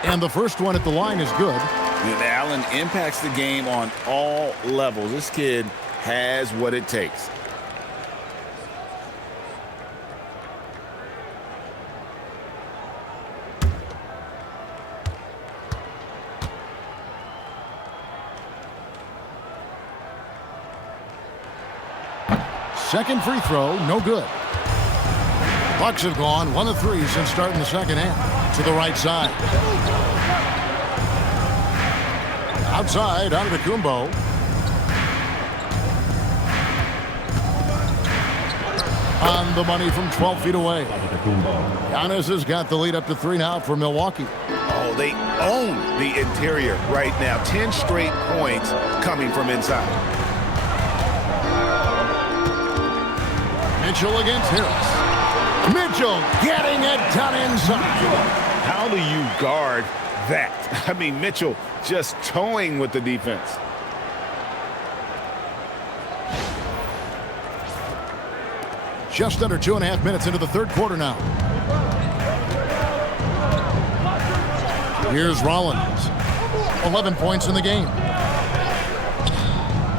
And the first one at the line is good. And Allen impacts the game on all levels. This kid has what it takes. Second free throw, no good. Bucks have gone 1 of 3 since starting the second half. To the right side. Outside, Antetokounmpo. On the money from 12 feet away. Giannis has got the lead up to 3 now for Milwaukee. Oh, they own the interior right now. 10 straight points coming from inside. Mitchell against Harris. Mitchell getting it done inside. How do you guard that? I mean, Mitchell just toying with the defense. Just under 2.5 minutes into the third quarter now. Here's Rollins. 11 points in the game.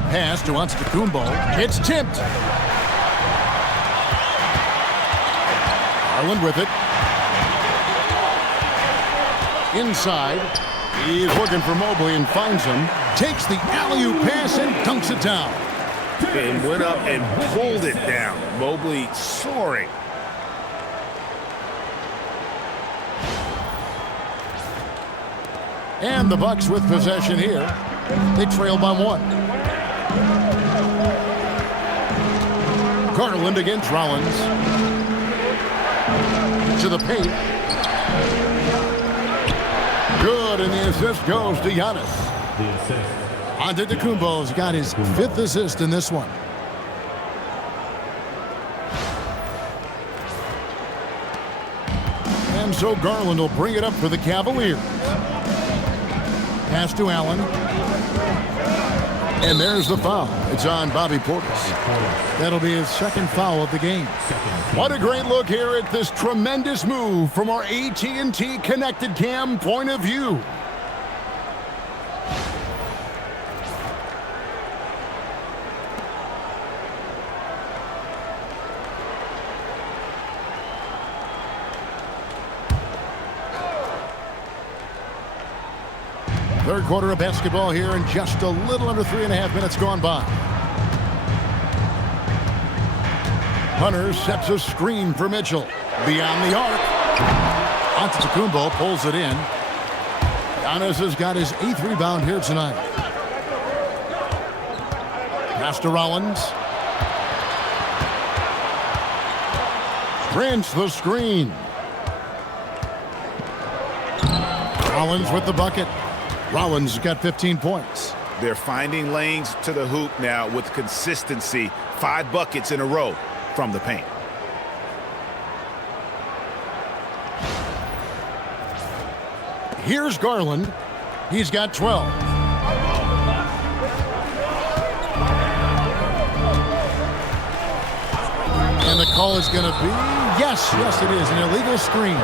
Pass to Antetokounmpo. It's tipped. Garland with it. Inside. He's looking for Mobley and finds him. Takes the alley-oop pass and dunks it down. And went up and pulled it down. Mobley soaring. And the Bucks with possession here. They trail by 1. Garland against Rollins. To the paint. Good, and the assist goes to Giannis. Antetokounmpo's got his 5th assist in this one. And so Garland will bring it up for the Cavaliers. Pass to Allen. And there's the foul. It's on Bobby Portis. That'll be his 2nd foul of the game. What a great look here at this tremendous move from our AT&T Connected Cam point of view. Third quarter of basketball here, and just a little under 3.5 minutes gone by. Hunter sets a screen for Mitchell. Beyond the arc. Antetokounmpo pulls it in. Giannis has got his 8th rebound here tonight. Pass to Rollins. Prince the screen. Rollins with the bucket. Rollins got 15 points. They're finding lanes to the hoop now with consistency. 5 buckets in a row from the paint. Here's Garland. He's got 12. And the call is going to be, yes, it is, an illegal screen.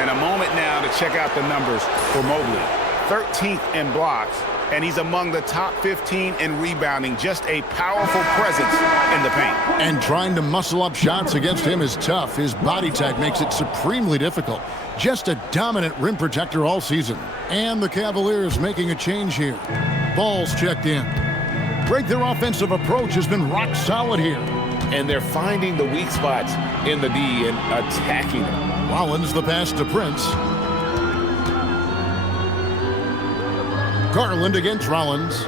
And a moment now to check out the numbers for Mobley. 13th in blocks, and he's among the top 15 in rebounding. Just a powerful presence in the paint. And trying to muscle up shots against him is tough. His body type makes it supremely difficult. Just a dominant rim protector all season. And the Cavaliers making a change here. Ball's checked in. Their offensive approach has been rock solid here. And they're finding the weak spots in the D and attacking them. Rollins the pass to Prince. Garland against Rollins.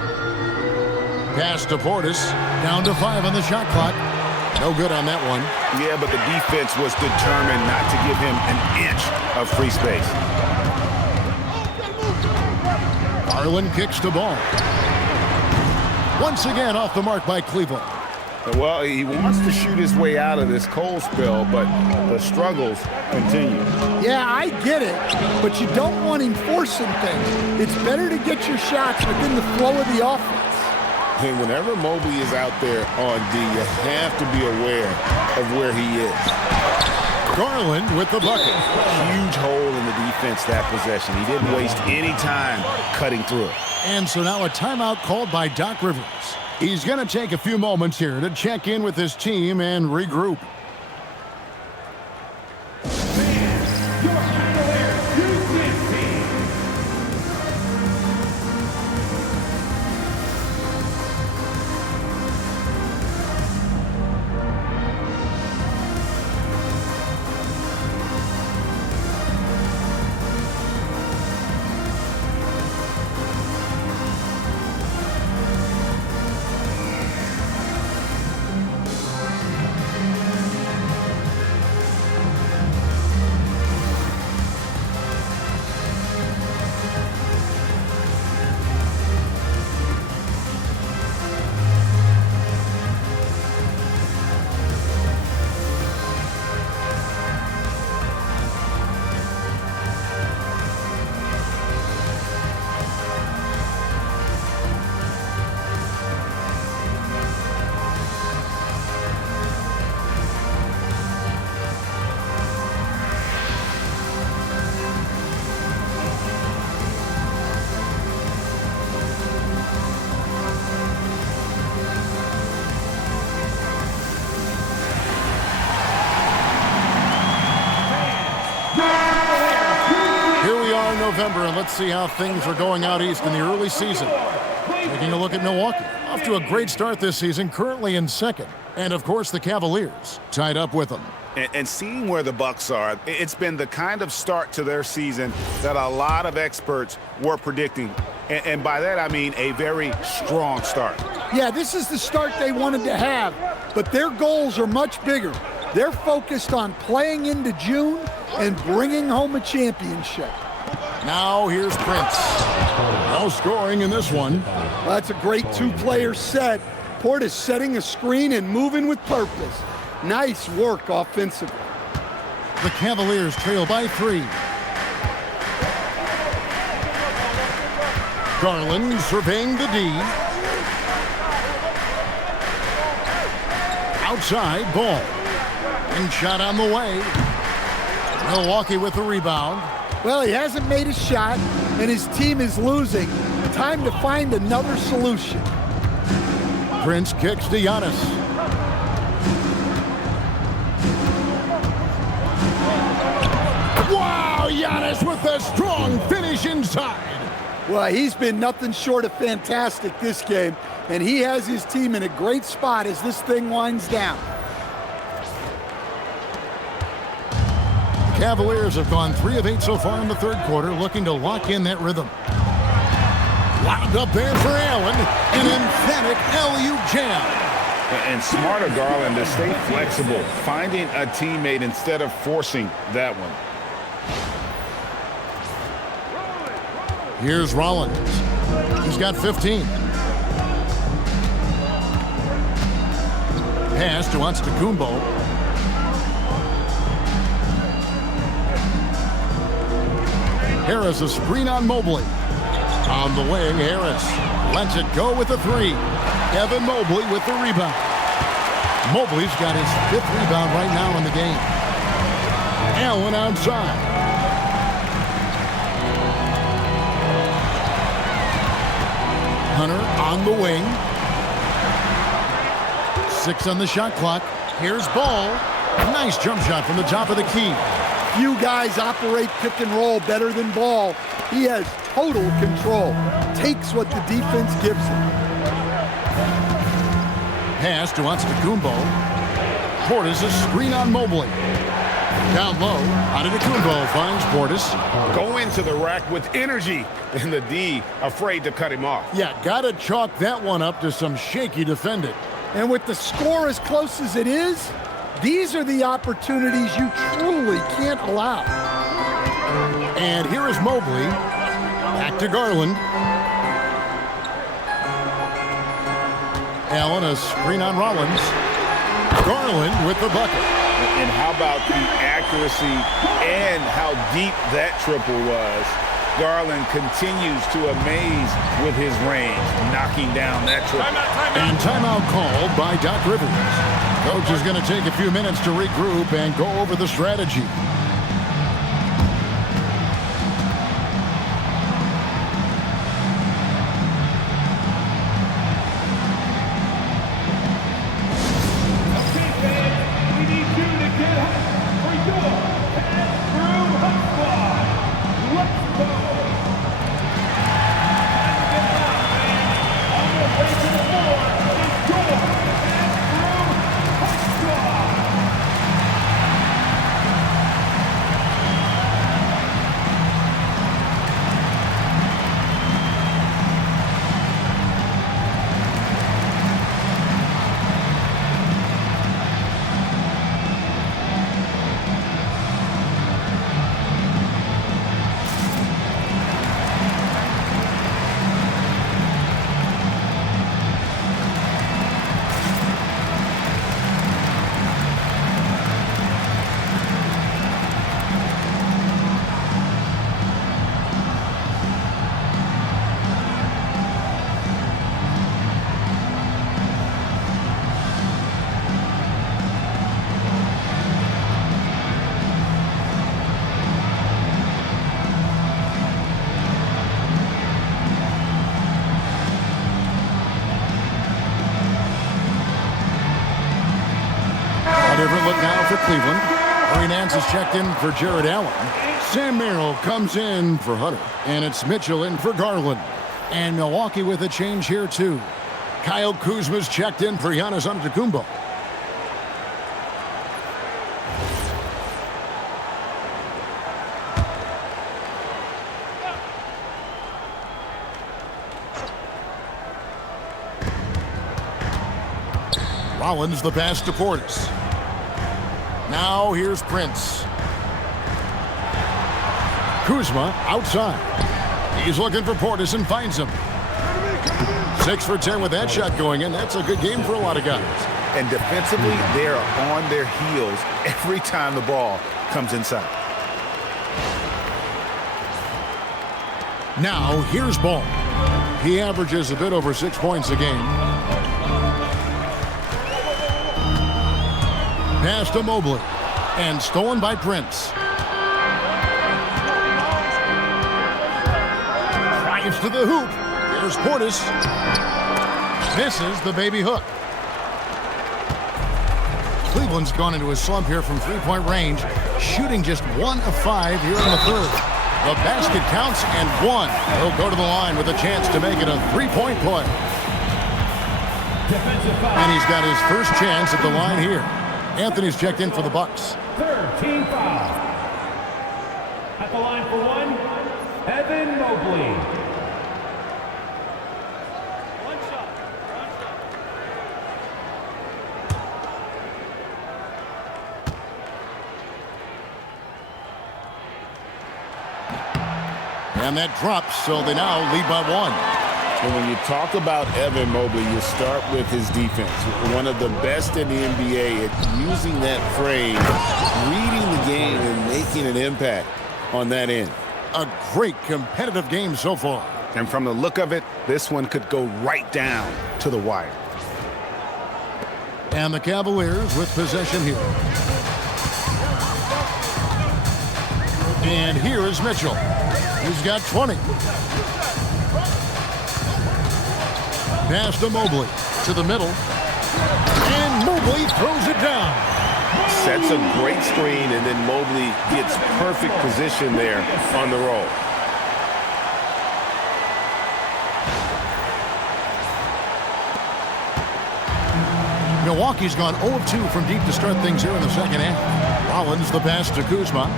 Pass to Portis. Down to 5 on the shot clock. No good on that one. Yeah, but the defense was determined not to give him an inch of free space. Garland kicks the ball. Once again off the mark by Cleveland. Well, he wants to shoot his way out of this cold spell, but the struggles continue. Yeah, I get it, but you don't want him forcing things. It's better to get your shots within the flow of the offense. And whenever Mobley is out there on D, you have to be aware of where he is. Garland with the bucket. Huge hole in the defense that possession. He didn't waste any time cutting through it. And so now a timeout called by Doc Rivers. He's going to take a few moments here to check in with his team and regroup. November, and let's see how things are going out east in the early season. Taking a look at Milwaukee. Off to a great start this season, currently in second. And, of course, the Cavaliers tied up with them. And seeing where the Bucks are, it's been the kind of start to their season that a lot of experts were predicting. And by that, I mean a very strong start. Yeah, this is the start they wanted to have, but their goals are much bigger. They're focused on playing into June and bringing home a championship. Now here's Prince. No scoring in this one. Well, that's a great two-player set. Portis setting a screen and moving with purpose. Nice work offensively. The Cavaliers trail by 3. Garland surveying the D. Outside, ball. And shot on the way. Milwaukee with the rebound. Well, he hasn't made a shot, and his team is losing. Time to find another solution. Prince kicks to Giannis. Wow, Giannis with a strong finish inside. Well, he's been nothing short of fantastic this game, and he has his team in a great spot as this thing winds down. Cavaliers have gone 3 of 8 so far in the third quarter, looking to lock in that rhythm. Wound up there for Allen, an emphatic LU jam. And smarter Garland to stay flexible, finding a teammate instead of forcing that one. Here's Rollins. He's got 15. Pass to Antetokounmpo. Harris a screen on Mobley. On the wing, Harris lets it go with a 3. Evan Mobley with the rebound. Mobley's got his 5th rebound right now in the game. Allen outside. Hunter on the wing. 6 on the shot clock. Here's Ball. Nice jump shot from the top of the key. Few guys operate pick and roll better than Ball. He has total control. Takes what the defense gives him. Pass to Antetokounmpo. Portis a screen on Mobley. Down low, Antetokounmpo finds Portis. Go into the rack with energy, and the D afraid to cut him off. Yeah, gotta chalk that one up to some shaky defending. And with the score as close as it is, these are the opportunities you truly can't allow. And here is Mobley. Back to Garland. Allen a screen on Rollins. Garland with the bucket. And how about the accuracy and how deep that triple was. Garland continues to amaze with his range, knocking down that triple. And timeout called by Doc Rivers. Coach is going to take a few minutes to regroup and go over the strategy. Larry Nance is checked in for Jared Allen. Sam Merrill comes in for Hunter. And it's Mitchell in for Garland. And Milwaukee with a change here, too. Kyle Kuzma's checked in for Giannis Antetokounmpo. Rollins the pass to Portis. Now here's Prince. Kuzma outside. He's looking for Portis and finds him. 6 for 10 with that shot going in. That's a good game for a lot of guys. And defensively, they are on their heels every time the ball comes inside. Now here's Ball. He averages a bit over 6 points a game. Pass to Mobley. And stolen by Prince. Drives to the hoop. Here's Portis. Misses the baby hook. Cleveland's gone into a slump here from three-point range, shooting just 1 of 5 here in the third. The basket counts and 1. He'll go to the line with a chance to make it a 3-point play. And he's got his first chance at the line here. Anthony's checked in for the Bucks. Third team foul. At the line for 1, Evan Mobley. And that drops, so they now lead by 1. And when you talk about Evan Mobley, you start with his defense. One of the best in the NBA at using that frame, reading the game, and making an impact on that end. A great competitive game so far. And from the look of it, this one could go right down to the wire. And the Cavaliers with possession here. And here is Mitchell. He's got 20. Pass to Mobley. To the middle. And Mobley throws it down. Sets a great screen, and then Mobley gets perfect position there on the roll. Milwaukee's gone 0 of 2 from deep to start things here in the second half. Rollins the pass to Kuzma.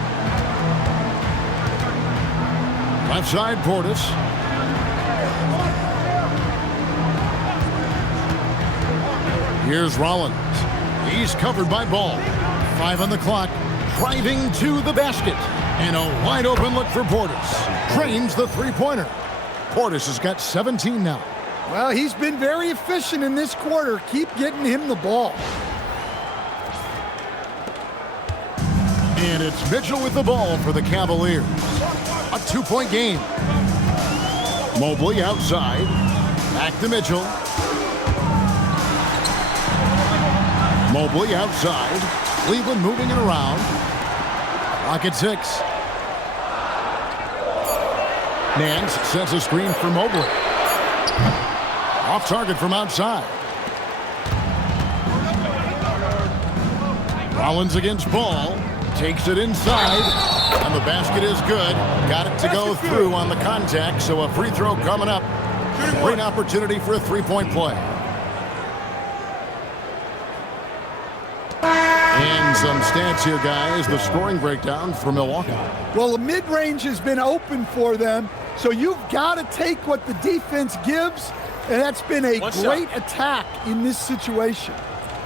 Left side, Portis. Here's Rollins. He's covered by Ball. 5 on the clock. Driving to the basket. And a wide open look for Portis. Drains the three-pointer. Portis has got 17 now. Well, he's been very efficient in this quarter. Keep getting him the ball. And it's Mitchell with the ball for the Cavaliers. A 2-point game. Mobley outside. Back to Mitchell. Mobley outside. Cleveland moving it around. Rocket 6. Nance sets a screen for Mobley. Off target from outside. Rollins against Ball. Takes it inside, and the basket is good. Got it to go through on the contact, so a free throw coming up. Great opportunity for a three-point play. And some stats here, guys. The scoring breakdown for Milwaukee. Well, the mid-range has been open for them, so you've got to take what the defense gives, and that's been a great attack in this situation.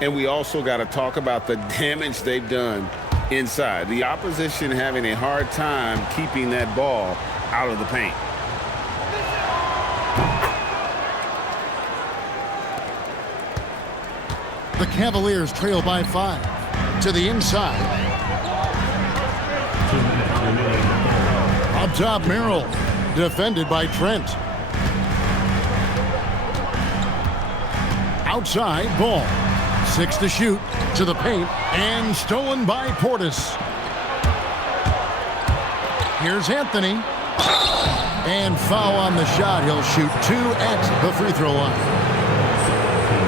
And we also got to talk about the damage they've done inside. The opposition having a hard time keeping that ball out of the paint. The Cavaliers trail by 5. To the inside. Up top, Merrill. Defended by Trent. Outside, Ball. 6 to shoot. To the paint. And stolen by Portis. Here's Anthony. And foul on the shot. He'll shoot 2 at the free throw line.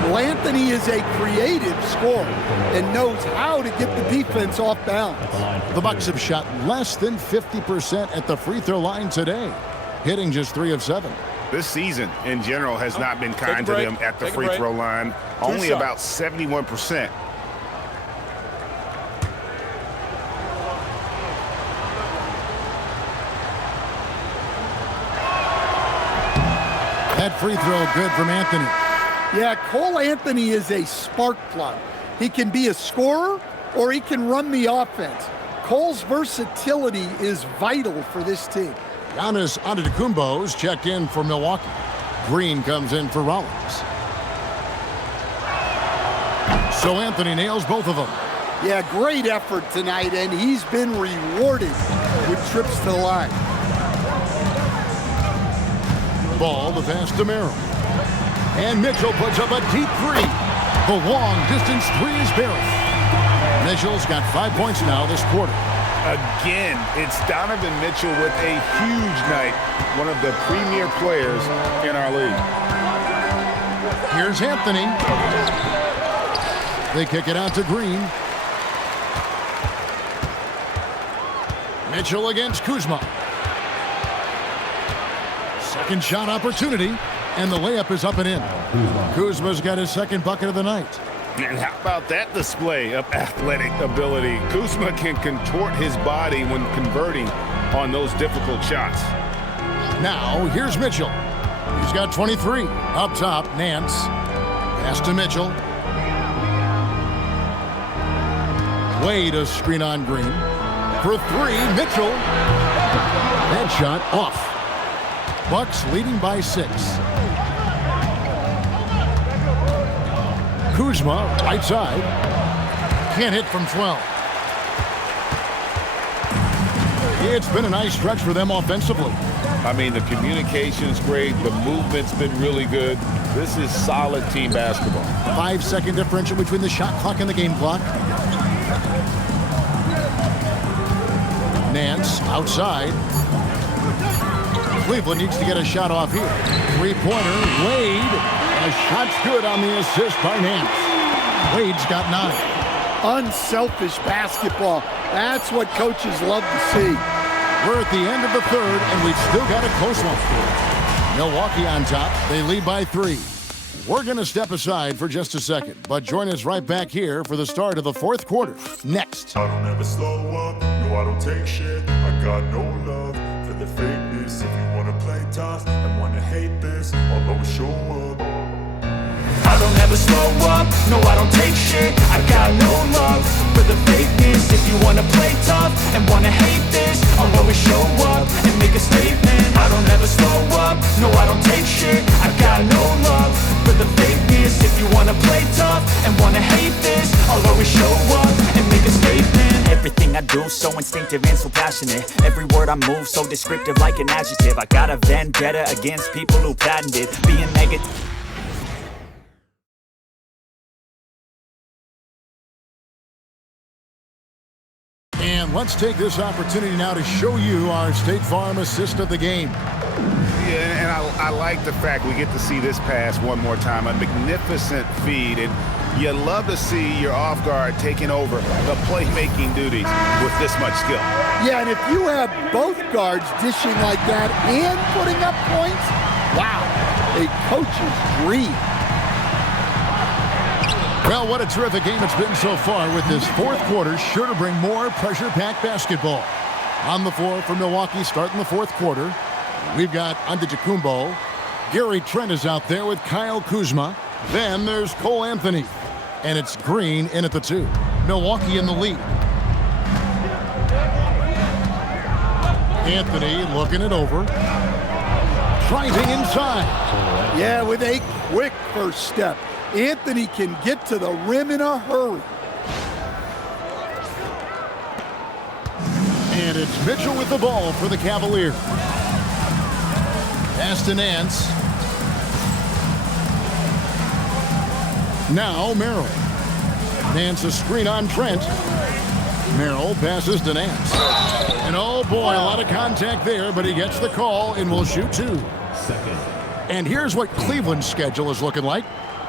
Well, Anthony is a creative scorer and knows how to get the defense off balance. The Bucks have shot less than 50% at the free throw line today, hitting just 3 of 7. This season, in general, has not been kind to them at the free throw line. Only about 71%. That free throw good from Anthony. Yeah, Cole Anthony is a spark plug. He can be a scorer or he can run the offense. Cole's versatility is vital for this team. Giannis Antetokounmpo's checked in for Milwaukee. Green comes in for Rollins. So Anthony nails both of them. Yeah, great effort tonight, and he's been rewarded with trips to the line. Ball the pass to Merrill. And Mitchell puts up a deep 3. The long distance 3 is buried. Mitchell's got 5 points now this quarter. Again, it's Donovan Mitchell with a huge night. One of the premier players in our league. Here's Anthony. They kick it out to Green. Mitchell against Kuzma. Second shot opportunity, and the layup is up and in. Kuzma's got his second bucket of the night. And how about that display of athletic ability? Kuzma can contort his body when converting on those difficult shots. Now, here's Mitchell. He's got 23. Up top, Nance. Pass to Mitchell. Wade a screen on Green. For 3, Mitchell. That shot off. Bucks leading by 6. Kuzma, right side. Can't hit from 12. It's been a nice stretch for them offensively. I mean, the communication's great. The movement's been really good. This is solid team basketball. 5-second differential between the shot clock and the game clock. Nance outside. Cleveland needs to get a shot off here. 3-pointer, Wade. A shot's good on the assist by Nance. Wade's got 9. Unselfish basketball. That's what coaches love to see. We're at the end of the third, and we've still got a close one. Milwaukee on top. They lead by 3. We're going to step aside for just a second, but join us right back here for the start of the fourth quarter. Next. I don't ever slow up, no I don't take shit. I got no love for the fakeness. If you wanna play tough and wanna hate this, I'll always show up. I don't ever slow up, no I don't take shit. I got no love for the fakeness. If you wanna play tough and wanna hate this, I'll always show up and make a statement. I don't ever slow up, no I don't take shit. I got no love for the fakeness. If you wanna play tough and wanna hate this, I'll always show up and make a statement. Everything I do so instinctive and so passionate. Every word I move so descriptive like an adjective. I got a vendetta against people who patented being negative. And let's take this opportunity now to show you our State Farm assist of the game. Yeah, and I like the fact we get to see this pass one more time. A magnificent feed, and you love to see your off guard taking over the playmaking duties with this much skill. Yeah, and if you have both guards dishing like that and putting up points, wow, a coach's dream. Well, what a terrific game it's been so far, with this fourth quarter sure to bring more pressure-packed basketball. On the floor for Milwaukee starting the fourth quarter, we've got Antetokounmpo. Gary Trent is out there with Kyle Kuzma. Then there's Cole Anthony. And it's Green in at the 2. Milwaukee in the lead. Anthony looking it over. Driving inside. Yeah, with a quick first step. Anthony can get to the rim in a hurry. And it's Mitchell with the ball for the Cavaliers. Pass to Nance. Now Merrill. Nance a screen on Trent. Merrill passes to Nance. And oh boy, a lot of contact there, but he gets the call and will shoot 2. And here's what Cleveland's schedule is looking like.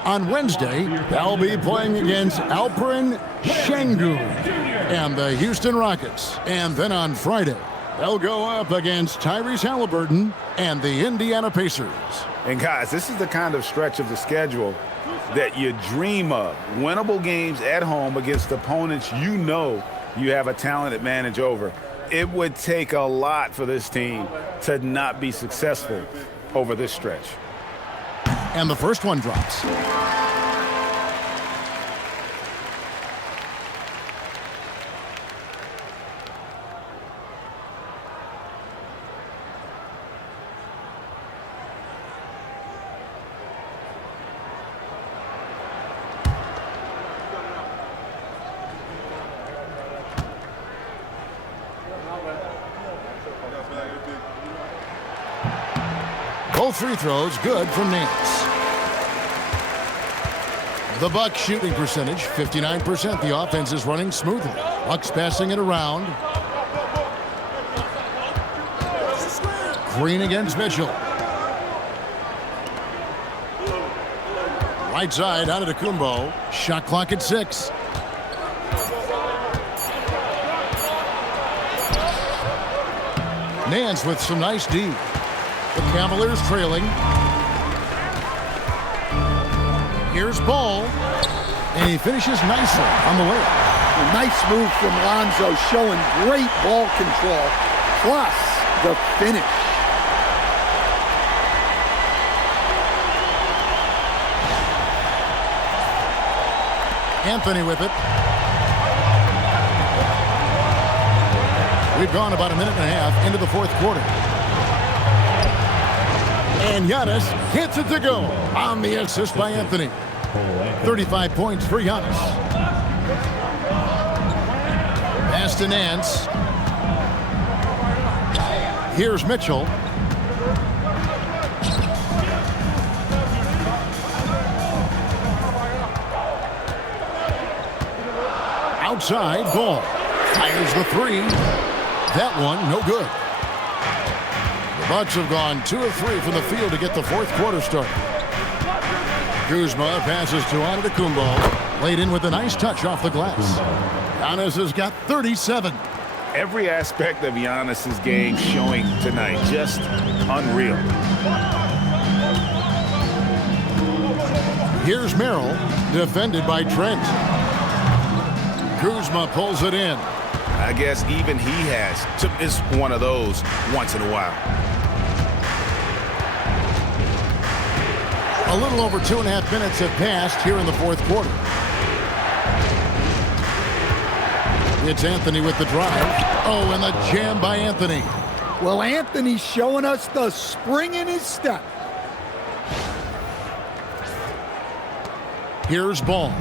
On Wednesday, they'll be playing against Alperen Şengün and the Houston Rockets. And then on Friday, they'll go up against Tyrese Halliburton and the Indiana Pacers. And guys, this is the kind of stretch of the schedule that you dream of. Winnable games at home against opponents you know you have a talent advantage over. It would take a lot for this team to not be successful over this stretch. And the first one drops. Both free throws good from Nance. The Bucks shooting percentage, 59%. The offense is running smoothly. Bucks passing it around. Green against Mitchell. Right side, Antetokounmpo. Shot clock at 6. Nance with some nice D. The Cavaliers trailing. Here's Ball, and he finishes nicely on the way. A nice move from Lonzo, showing great ball control, plus the finish. Anthony with it. We've gone about a minute and a half into the fourth quarter. And Giannis hits it to go on the assist by Anthony. 35 points for Giannis. Pass to Nance. Here's Mitchell. Outside, Ball. Fires the three. That one, no good. The Bucks have gone 2 of 3 from the field to get the fourth quarter started. Kuzma passes to Antetokounmpo. Laid in with a nice touch off the glass. Giannis has got 37. Every aspect of Giannis's game showing tonight, just unreal. Here's Merrill, defended by Trent. Kuzma pulls it in. I guess even he is one of those once in a while. A little over 2.5 minutes have passed here in the fourth quarter. It's Anthony with the drive. Oh, and the jam by Anthony. Well, Anthony's showing us the spring in his step. Here's Ball.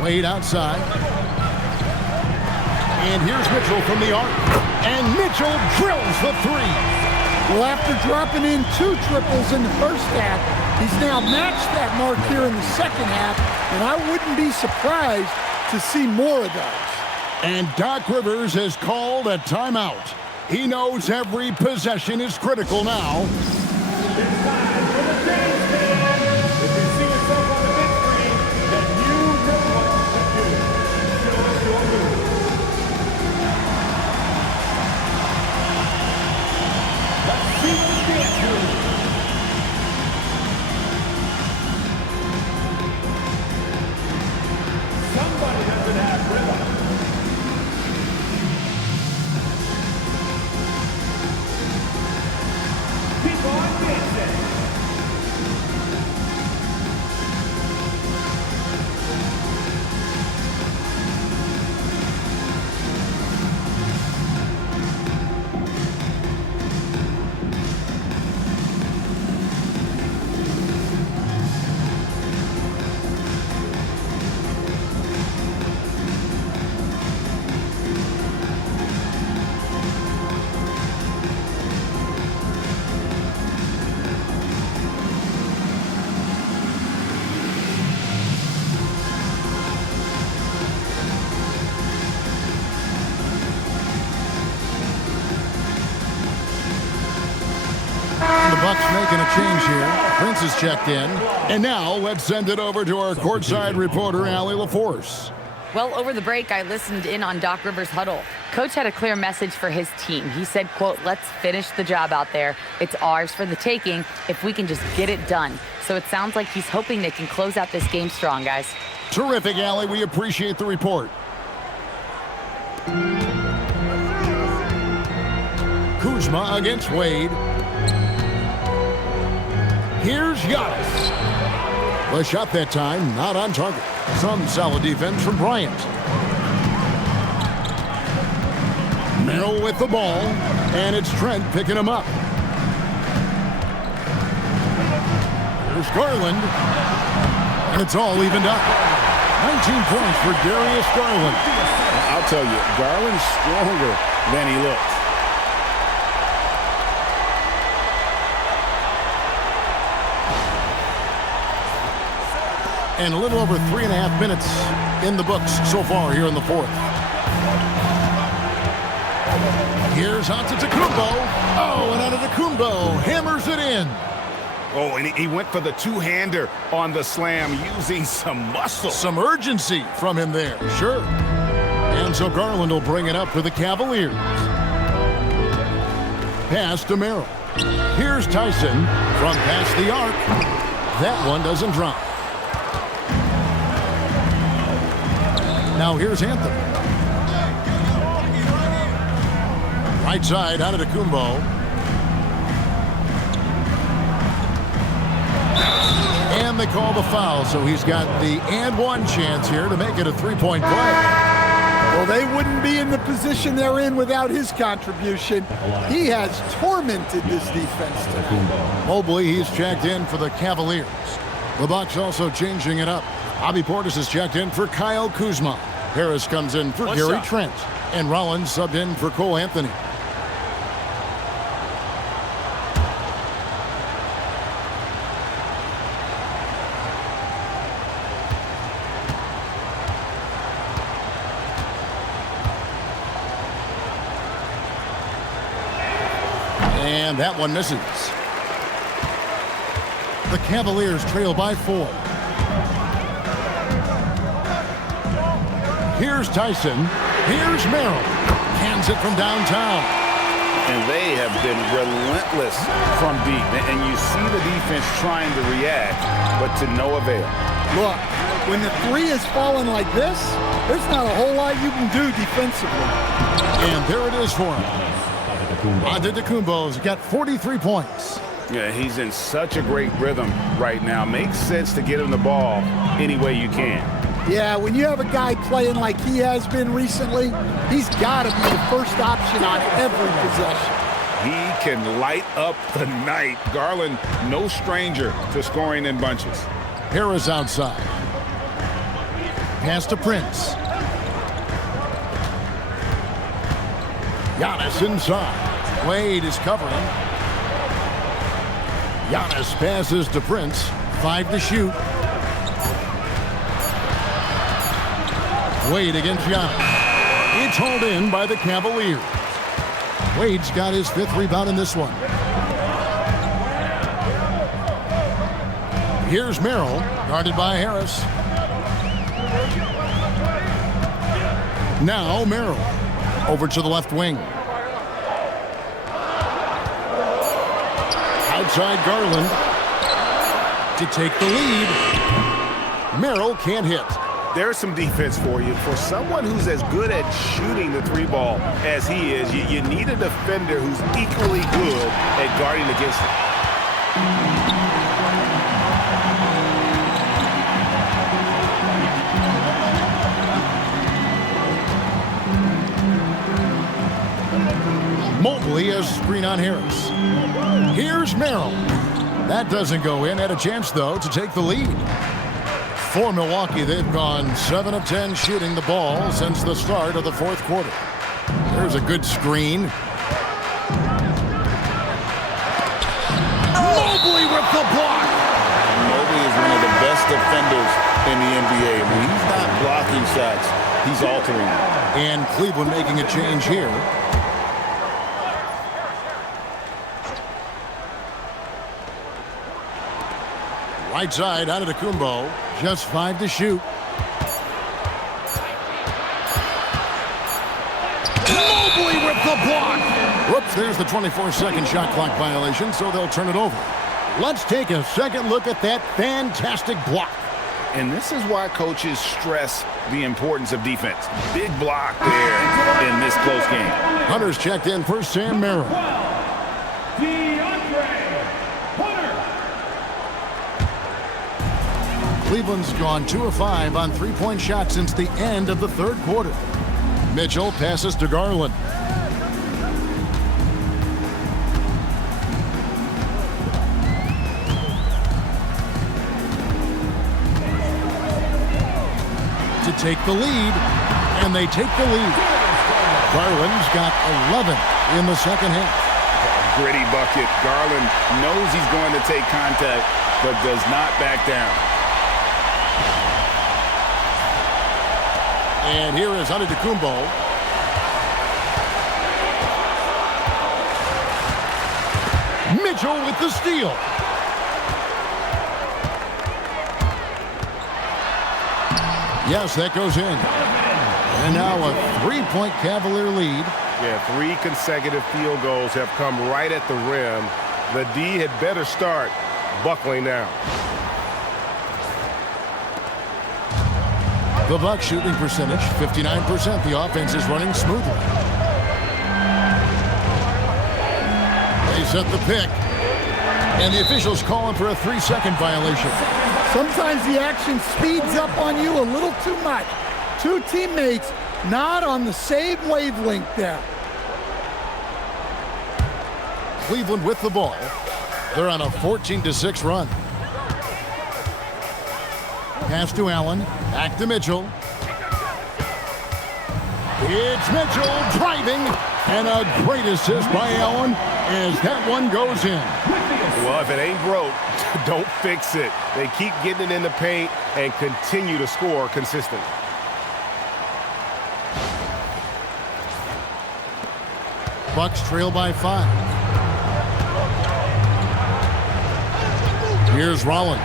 Wade outside. And here's Mitchell from the arc. And Mitchell drills the three. Well, after dropping in 2 triples in the first half, he's now matched that mark here in the second half, and I wouldn't be surprised to see more of those. And Doc Rivers has called a timeout. He knows every possession is critical now. It's time for the James fan. If you see yourself on the big screen, then you know what to do. Show us your move. Let's see what the dance moves. Somebody doesn't have rhythm. Keep on dancing. making a change here. Prince is checked in. And now let's send it over to our courtside reporter, Allie LaForce. Well, over the break, I listened in on Doc Rivers' huddle. Coach had a clear message for his team. He said, quote, let's finish the job out there. It's ours for the taking if we can just get it done. So it sounds like he's hoping they can close out this game strong, guys. Terrific, Allie. We appreciate the report. Kuzma against Wade. Here's Giannis. The shot that time, not on target. Some solid defense from Bryant. Merrill with the ball, and it's Trent picking him up. Here's Garland, and it's all evened up. 19 points for Darius Garland. I'll tell you, Garland's stronger than he looks. And a little over 3.5 minutes in the books so far here in the fourth. Here's Antetokounmpo. Oh, and Antetokounmpo hammers it in. Oh, and he went for the two-hander on the slam using some muscle. Some urgency from him there, sure. And so Garland will bring it up for the Cavaliers. Pass to Merrill. Here's Tyson from past the arc. That one doesn't drop. Now here's Anthony. Right side, Antetokounmpo. And they call the foul, so he's got the and one chance here to make it a three-point play. Well, they wouldn't be in the position they're in without his contribution. He has tormented this defense tonight. Mobley, he's checked in for the Cavaliers. The Bucks also changing it up. Bobby Portis is checked in for Kyle Kuzma. Harris comes in for Gary Trent. And Rollins subbed in for Cole Anthony. And that one misses. The Cavaliers trail by 4. Here's Tyson. Here's Merrill. Hands it from downtown. And they have been relentless from deep. And you see the defense trying to react, but to no avail. Look, when the three is falling like this, there's not a whole lot you can do defensively. And there it is for him. Antetokounmpo's got 43 points. Yeah, he's in such a great rhythm right now. Makes sense to get him the ball any way you can. Yeah, when you have a guy playing like he has been recently, he's got to be the first option on every possession. He can light up the night. Garland, no stranger to scoring in bunches. Harris outside. Pass to Prince. Giannis inside. Wade is covering. Giannis passes to Prince. 5 to shoot. Wade against Giannis. It's hauled in by the Cavaliers. Wade's got his 5th rebound in this one. Here's Merrill, guarded by Harris. Now Merrill. Over to the left wing. Outside Garland to take the lead. Merrill can't hit. There's some defense for you. For someone who's as good at shooting the three ball as he is, you need a defender who's equally good at guarding against it. Mobley has screen on Harris. Here's Merrill. That doesn't go in. Had a chance, though, to take the lead. For Milwaukee, they've gone 7 of 10 shooting the ball since the start of the 4th quarter. There's a good screen. Mobley with the block. Mobley is one of the best defenders in the NBA. When he's not blocking shots, he's altering them. And Cleveland making a change here. Right side, Antetokounmpo. Just 5 to shoot. Mobley with the block. Whoops, there's the 24-second shot clock violation, so they'll turn it over. Let's take a second look at that fantastic block. And this is why coaches stress the importance of defense. Big block there in this close game. Hunter's checked in for Sam Merrill. Cleveland's gone 2 of 5 on three-point shots since the end of the third quarter. Mitchell passes to Garland. To take the lead, and they take the lead. Garland's got 11 in the second half. Gritty bucket. Garland knows he's going to take contact, but does not back down. And here is Antetokounmpo. Mitchell with the steal. Yes, that goes in. And now a 3-point Cavalier lead. Yeah, 3 consecutive field goals have come right at the rim. The D had better start buckling now. The Bucks shooting percentage, 59%. The offense is running smoothly. They set the pick. And the officials calling for a 3-second violation. Sometimes the action speeds up on you a little too much. Two teammates not on the same wavelength there. Cleveland with the ball. They're on a 14-6 run. Pass to Allen. Back to Mitchell. It's Mitchell driving. And a great assist by Allen as that one goes in. Well, if it ain't broke, don't fix it. They keep getting it in the paint and continue to score consistently. Bucks trail by 5. Here's Rollins.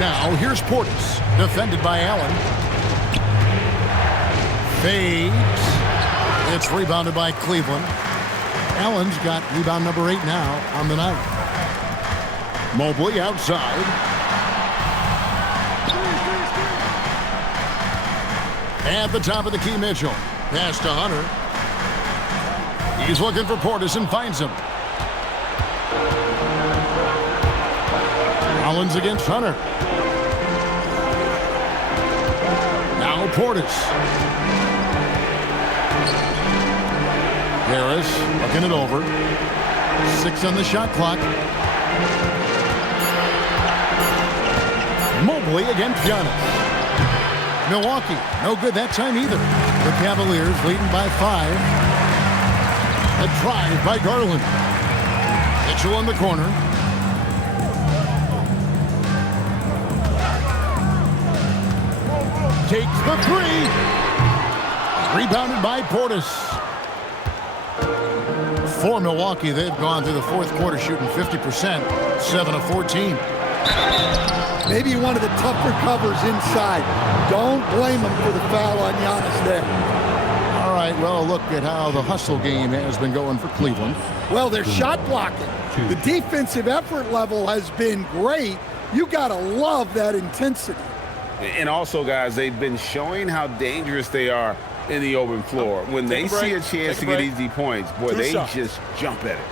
Now here's Portis, defended by Allen. Fades. It's rebounded by Cleveland. Allen's got rebound number 8 now on the night. Mobley outside. At the top of the key, Mitchell. Pass to Hunter. He's looking for Portis and finds him. Rollins against Hunter. Now Portis. Harris looking it over. 6 on the shot clock. Mobley against Giannis. Milwaukee, no good that time either. The Cavaliers leading by 5. A drive by Garland. Mitchell in the corner. Takes the 3. Rebounded by Portis. For Milwaukee, they've gone through the fourth quarter shooting 50%, 7 of 14. Maybe one of the tougher covers inside. Don't blame him for the foul on Giannis there. All right, well, look at how the hustle game has been going for Cleveland. Well, they're shot blocking. The defensive effort level has been great. You got to love that intensity. And also, guys, they've been showing how dangerous they are in the open floor. When they see a chance to get easy points, boy, they just jump at it.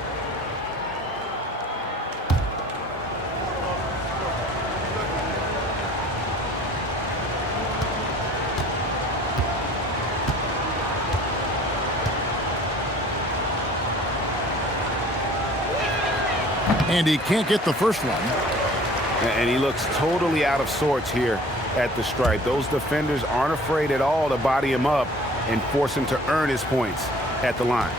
And he can't get the first one. And he looks totally out of sorts here at the stripe. Those defenders aren't afraid at all to body him up and force him to earn his points at the line.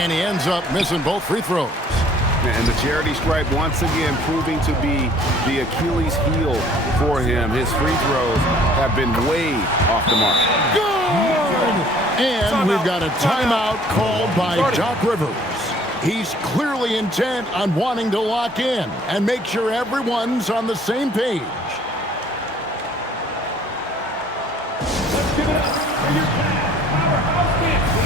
And he ends up missing both free throws. And the charity stripe once again proving to be the Achilles heel for him. His free throws have been way off the mark. Good! And we've got a timeout called by Doc Rivers. He's clearly intent on wanting to lock in and make sure everyone's on the same page. Let's give it up for your powerhouse dance team.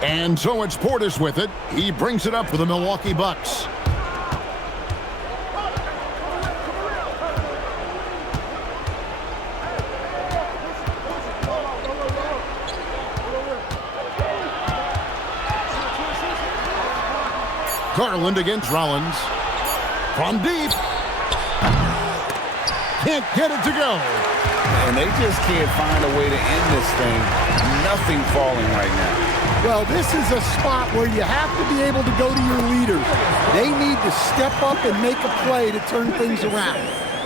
And so it's Portis with it. He brings it up for the Milwaukee Bucks. Garland against Rollins. From deep. Can't get it to go. And they just can't find a way to end this thing. Nothing falling right now. Well, this is a spot where you have to be able to go to your leaders. They need to step up and make a play to turn things around.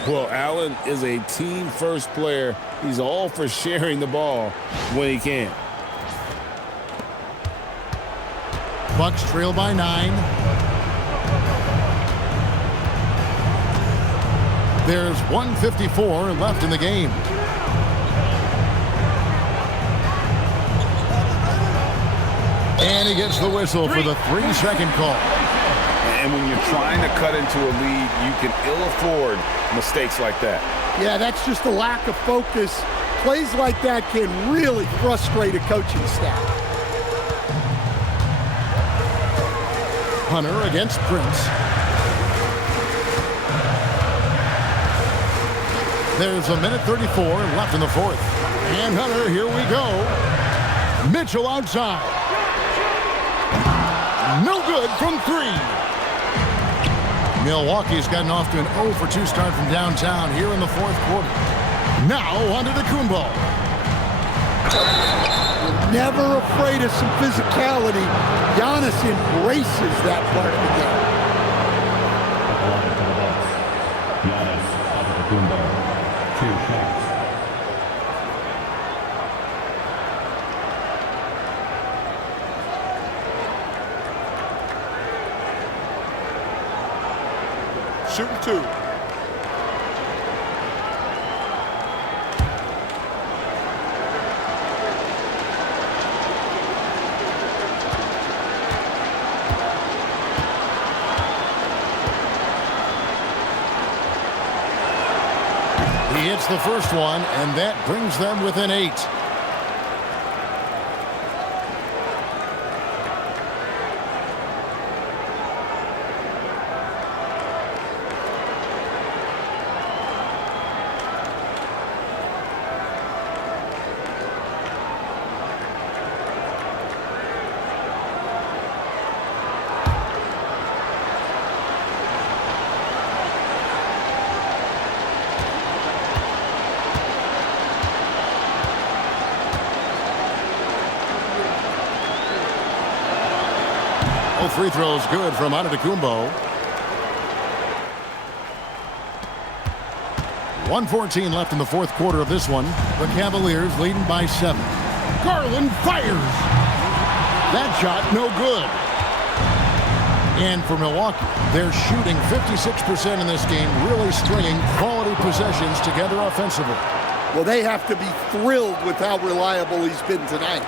Well, Allen is a team-first player. He's all for sharing the ball when he can. Bucks trail by 9. There's 1:54 left in the game. And he gets the whistle for the 3-second call. And when you're trying to cut into a lead, you can ill afford mistakes like that. Yeah, that's just a lack of focus. Plays like that can really frustrate a coaching staff. Hunter against Prince. There's 1:34 left in the fourth. And Hunter, here we go. Mitchell outside. No good from 3. Milwaukee's gotten off to an 0 for 2 start from downtown here in the fourth quarter. Now Antetokounmpo. Never afraid of some physicality. Giannis embraces that part of the game. Giannis Antetokounmpo, 2 shots. Shooting 2. He hits the first one, and that brings them within 8. Free throws good from Antetokounmpo. 1:14 left in the fourth quarter of this one. The Cavaliers leading by 7. Garland fires. That shot no good. And for Milwaukee, they're shooting 56% in this game, really stringing quality possessions together offensively. Well, they have to be thrilled with how reliable he's been tonight.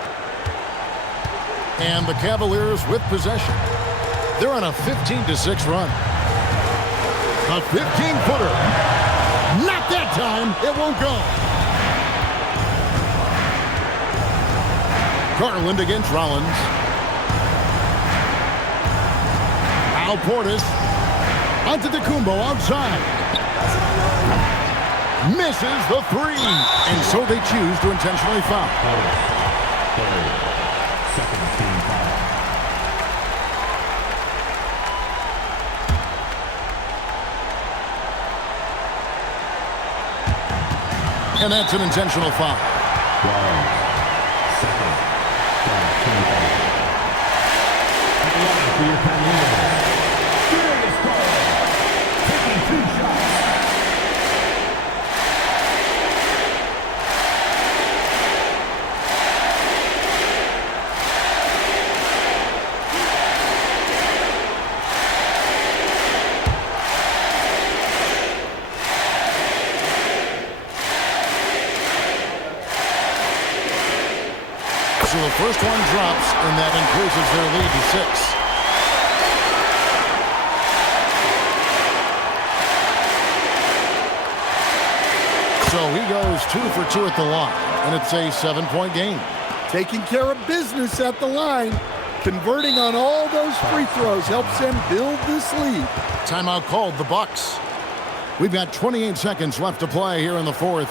And the Cavaliers with possession. They're on a 15-6 run. A 15-footer. Not that time. It won't go. Garland against Rollins. Al Portis. Antetokounmpo outside. Misses the 3. And so they choose to intentionally foul. Second team foul. And that's an intentional foul. Second. At the line for your Cavaliers, Darius Garland, taking 2 shots. So the first one drops, and that increases their lead to 6. So he goes 2 for 2 at the line, and it's a 7-point game. Taking care of business at the line, converting on all those free throws helps them build this lead. Timeout called the Bucks. We've got 28 seconds left to play here in the fourth.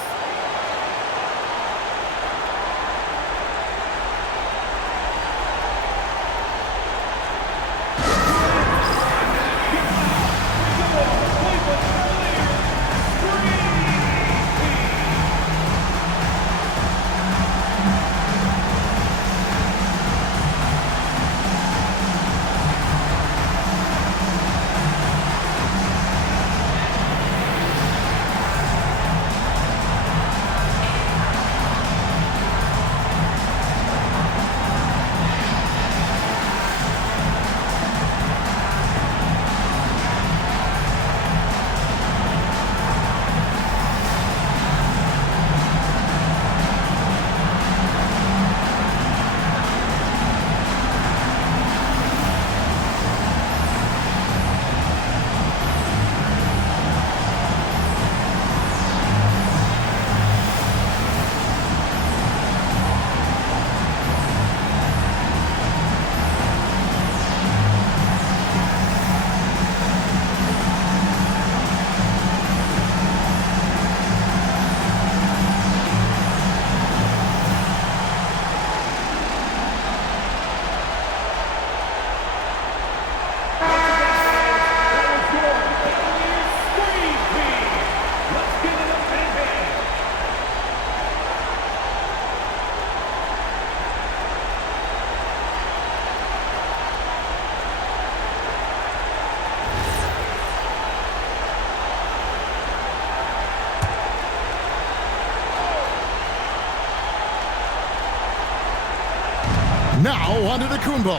Now on to Antetokounmpo.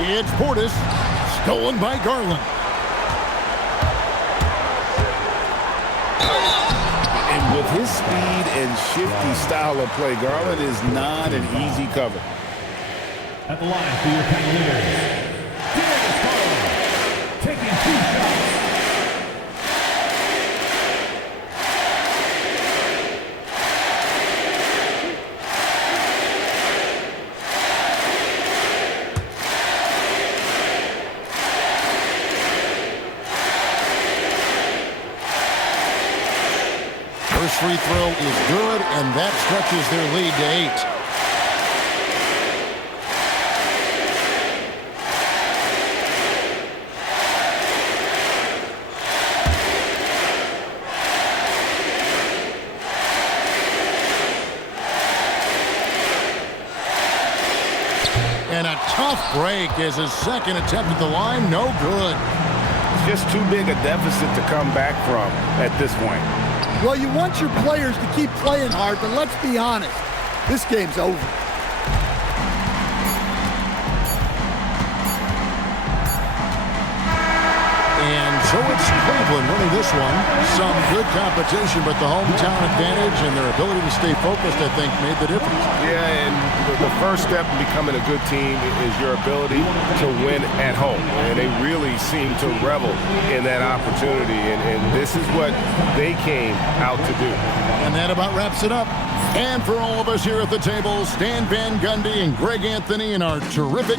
It's Portis, stolen by Garland. And with his speed and shifty style of play, Garland is not an easy cover. At the line for your Cavaliers, Darius Garland, taking 2 shots. First free throw is good, and that stretches their lead to 8. And a tough break as his second attempt at the line, no good. it's just too big a deficit to come back from at this point. Well, you want your players to keep playing hard, but let's be honest. This game's over. And so it's Cleveland winning this one. Some good competition, but the hometown advantage and their ability to stay focused, I think, made the difference. Yeah, and the first step in becoming a good team is your ability to win at home. And they really seem to revel in that opportunity. And this is what they came out to do. And that about wraps it up. And for all of us here at the table, Stan Van Gundy and Greg Anthony and our terrific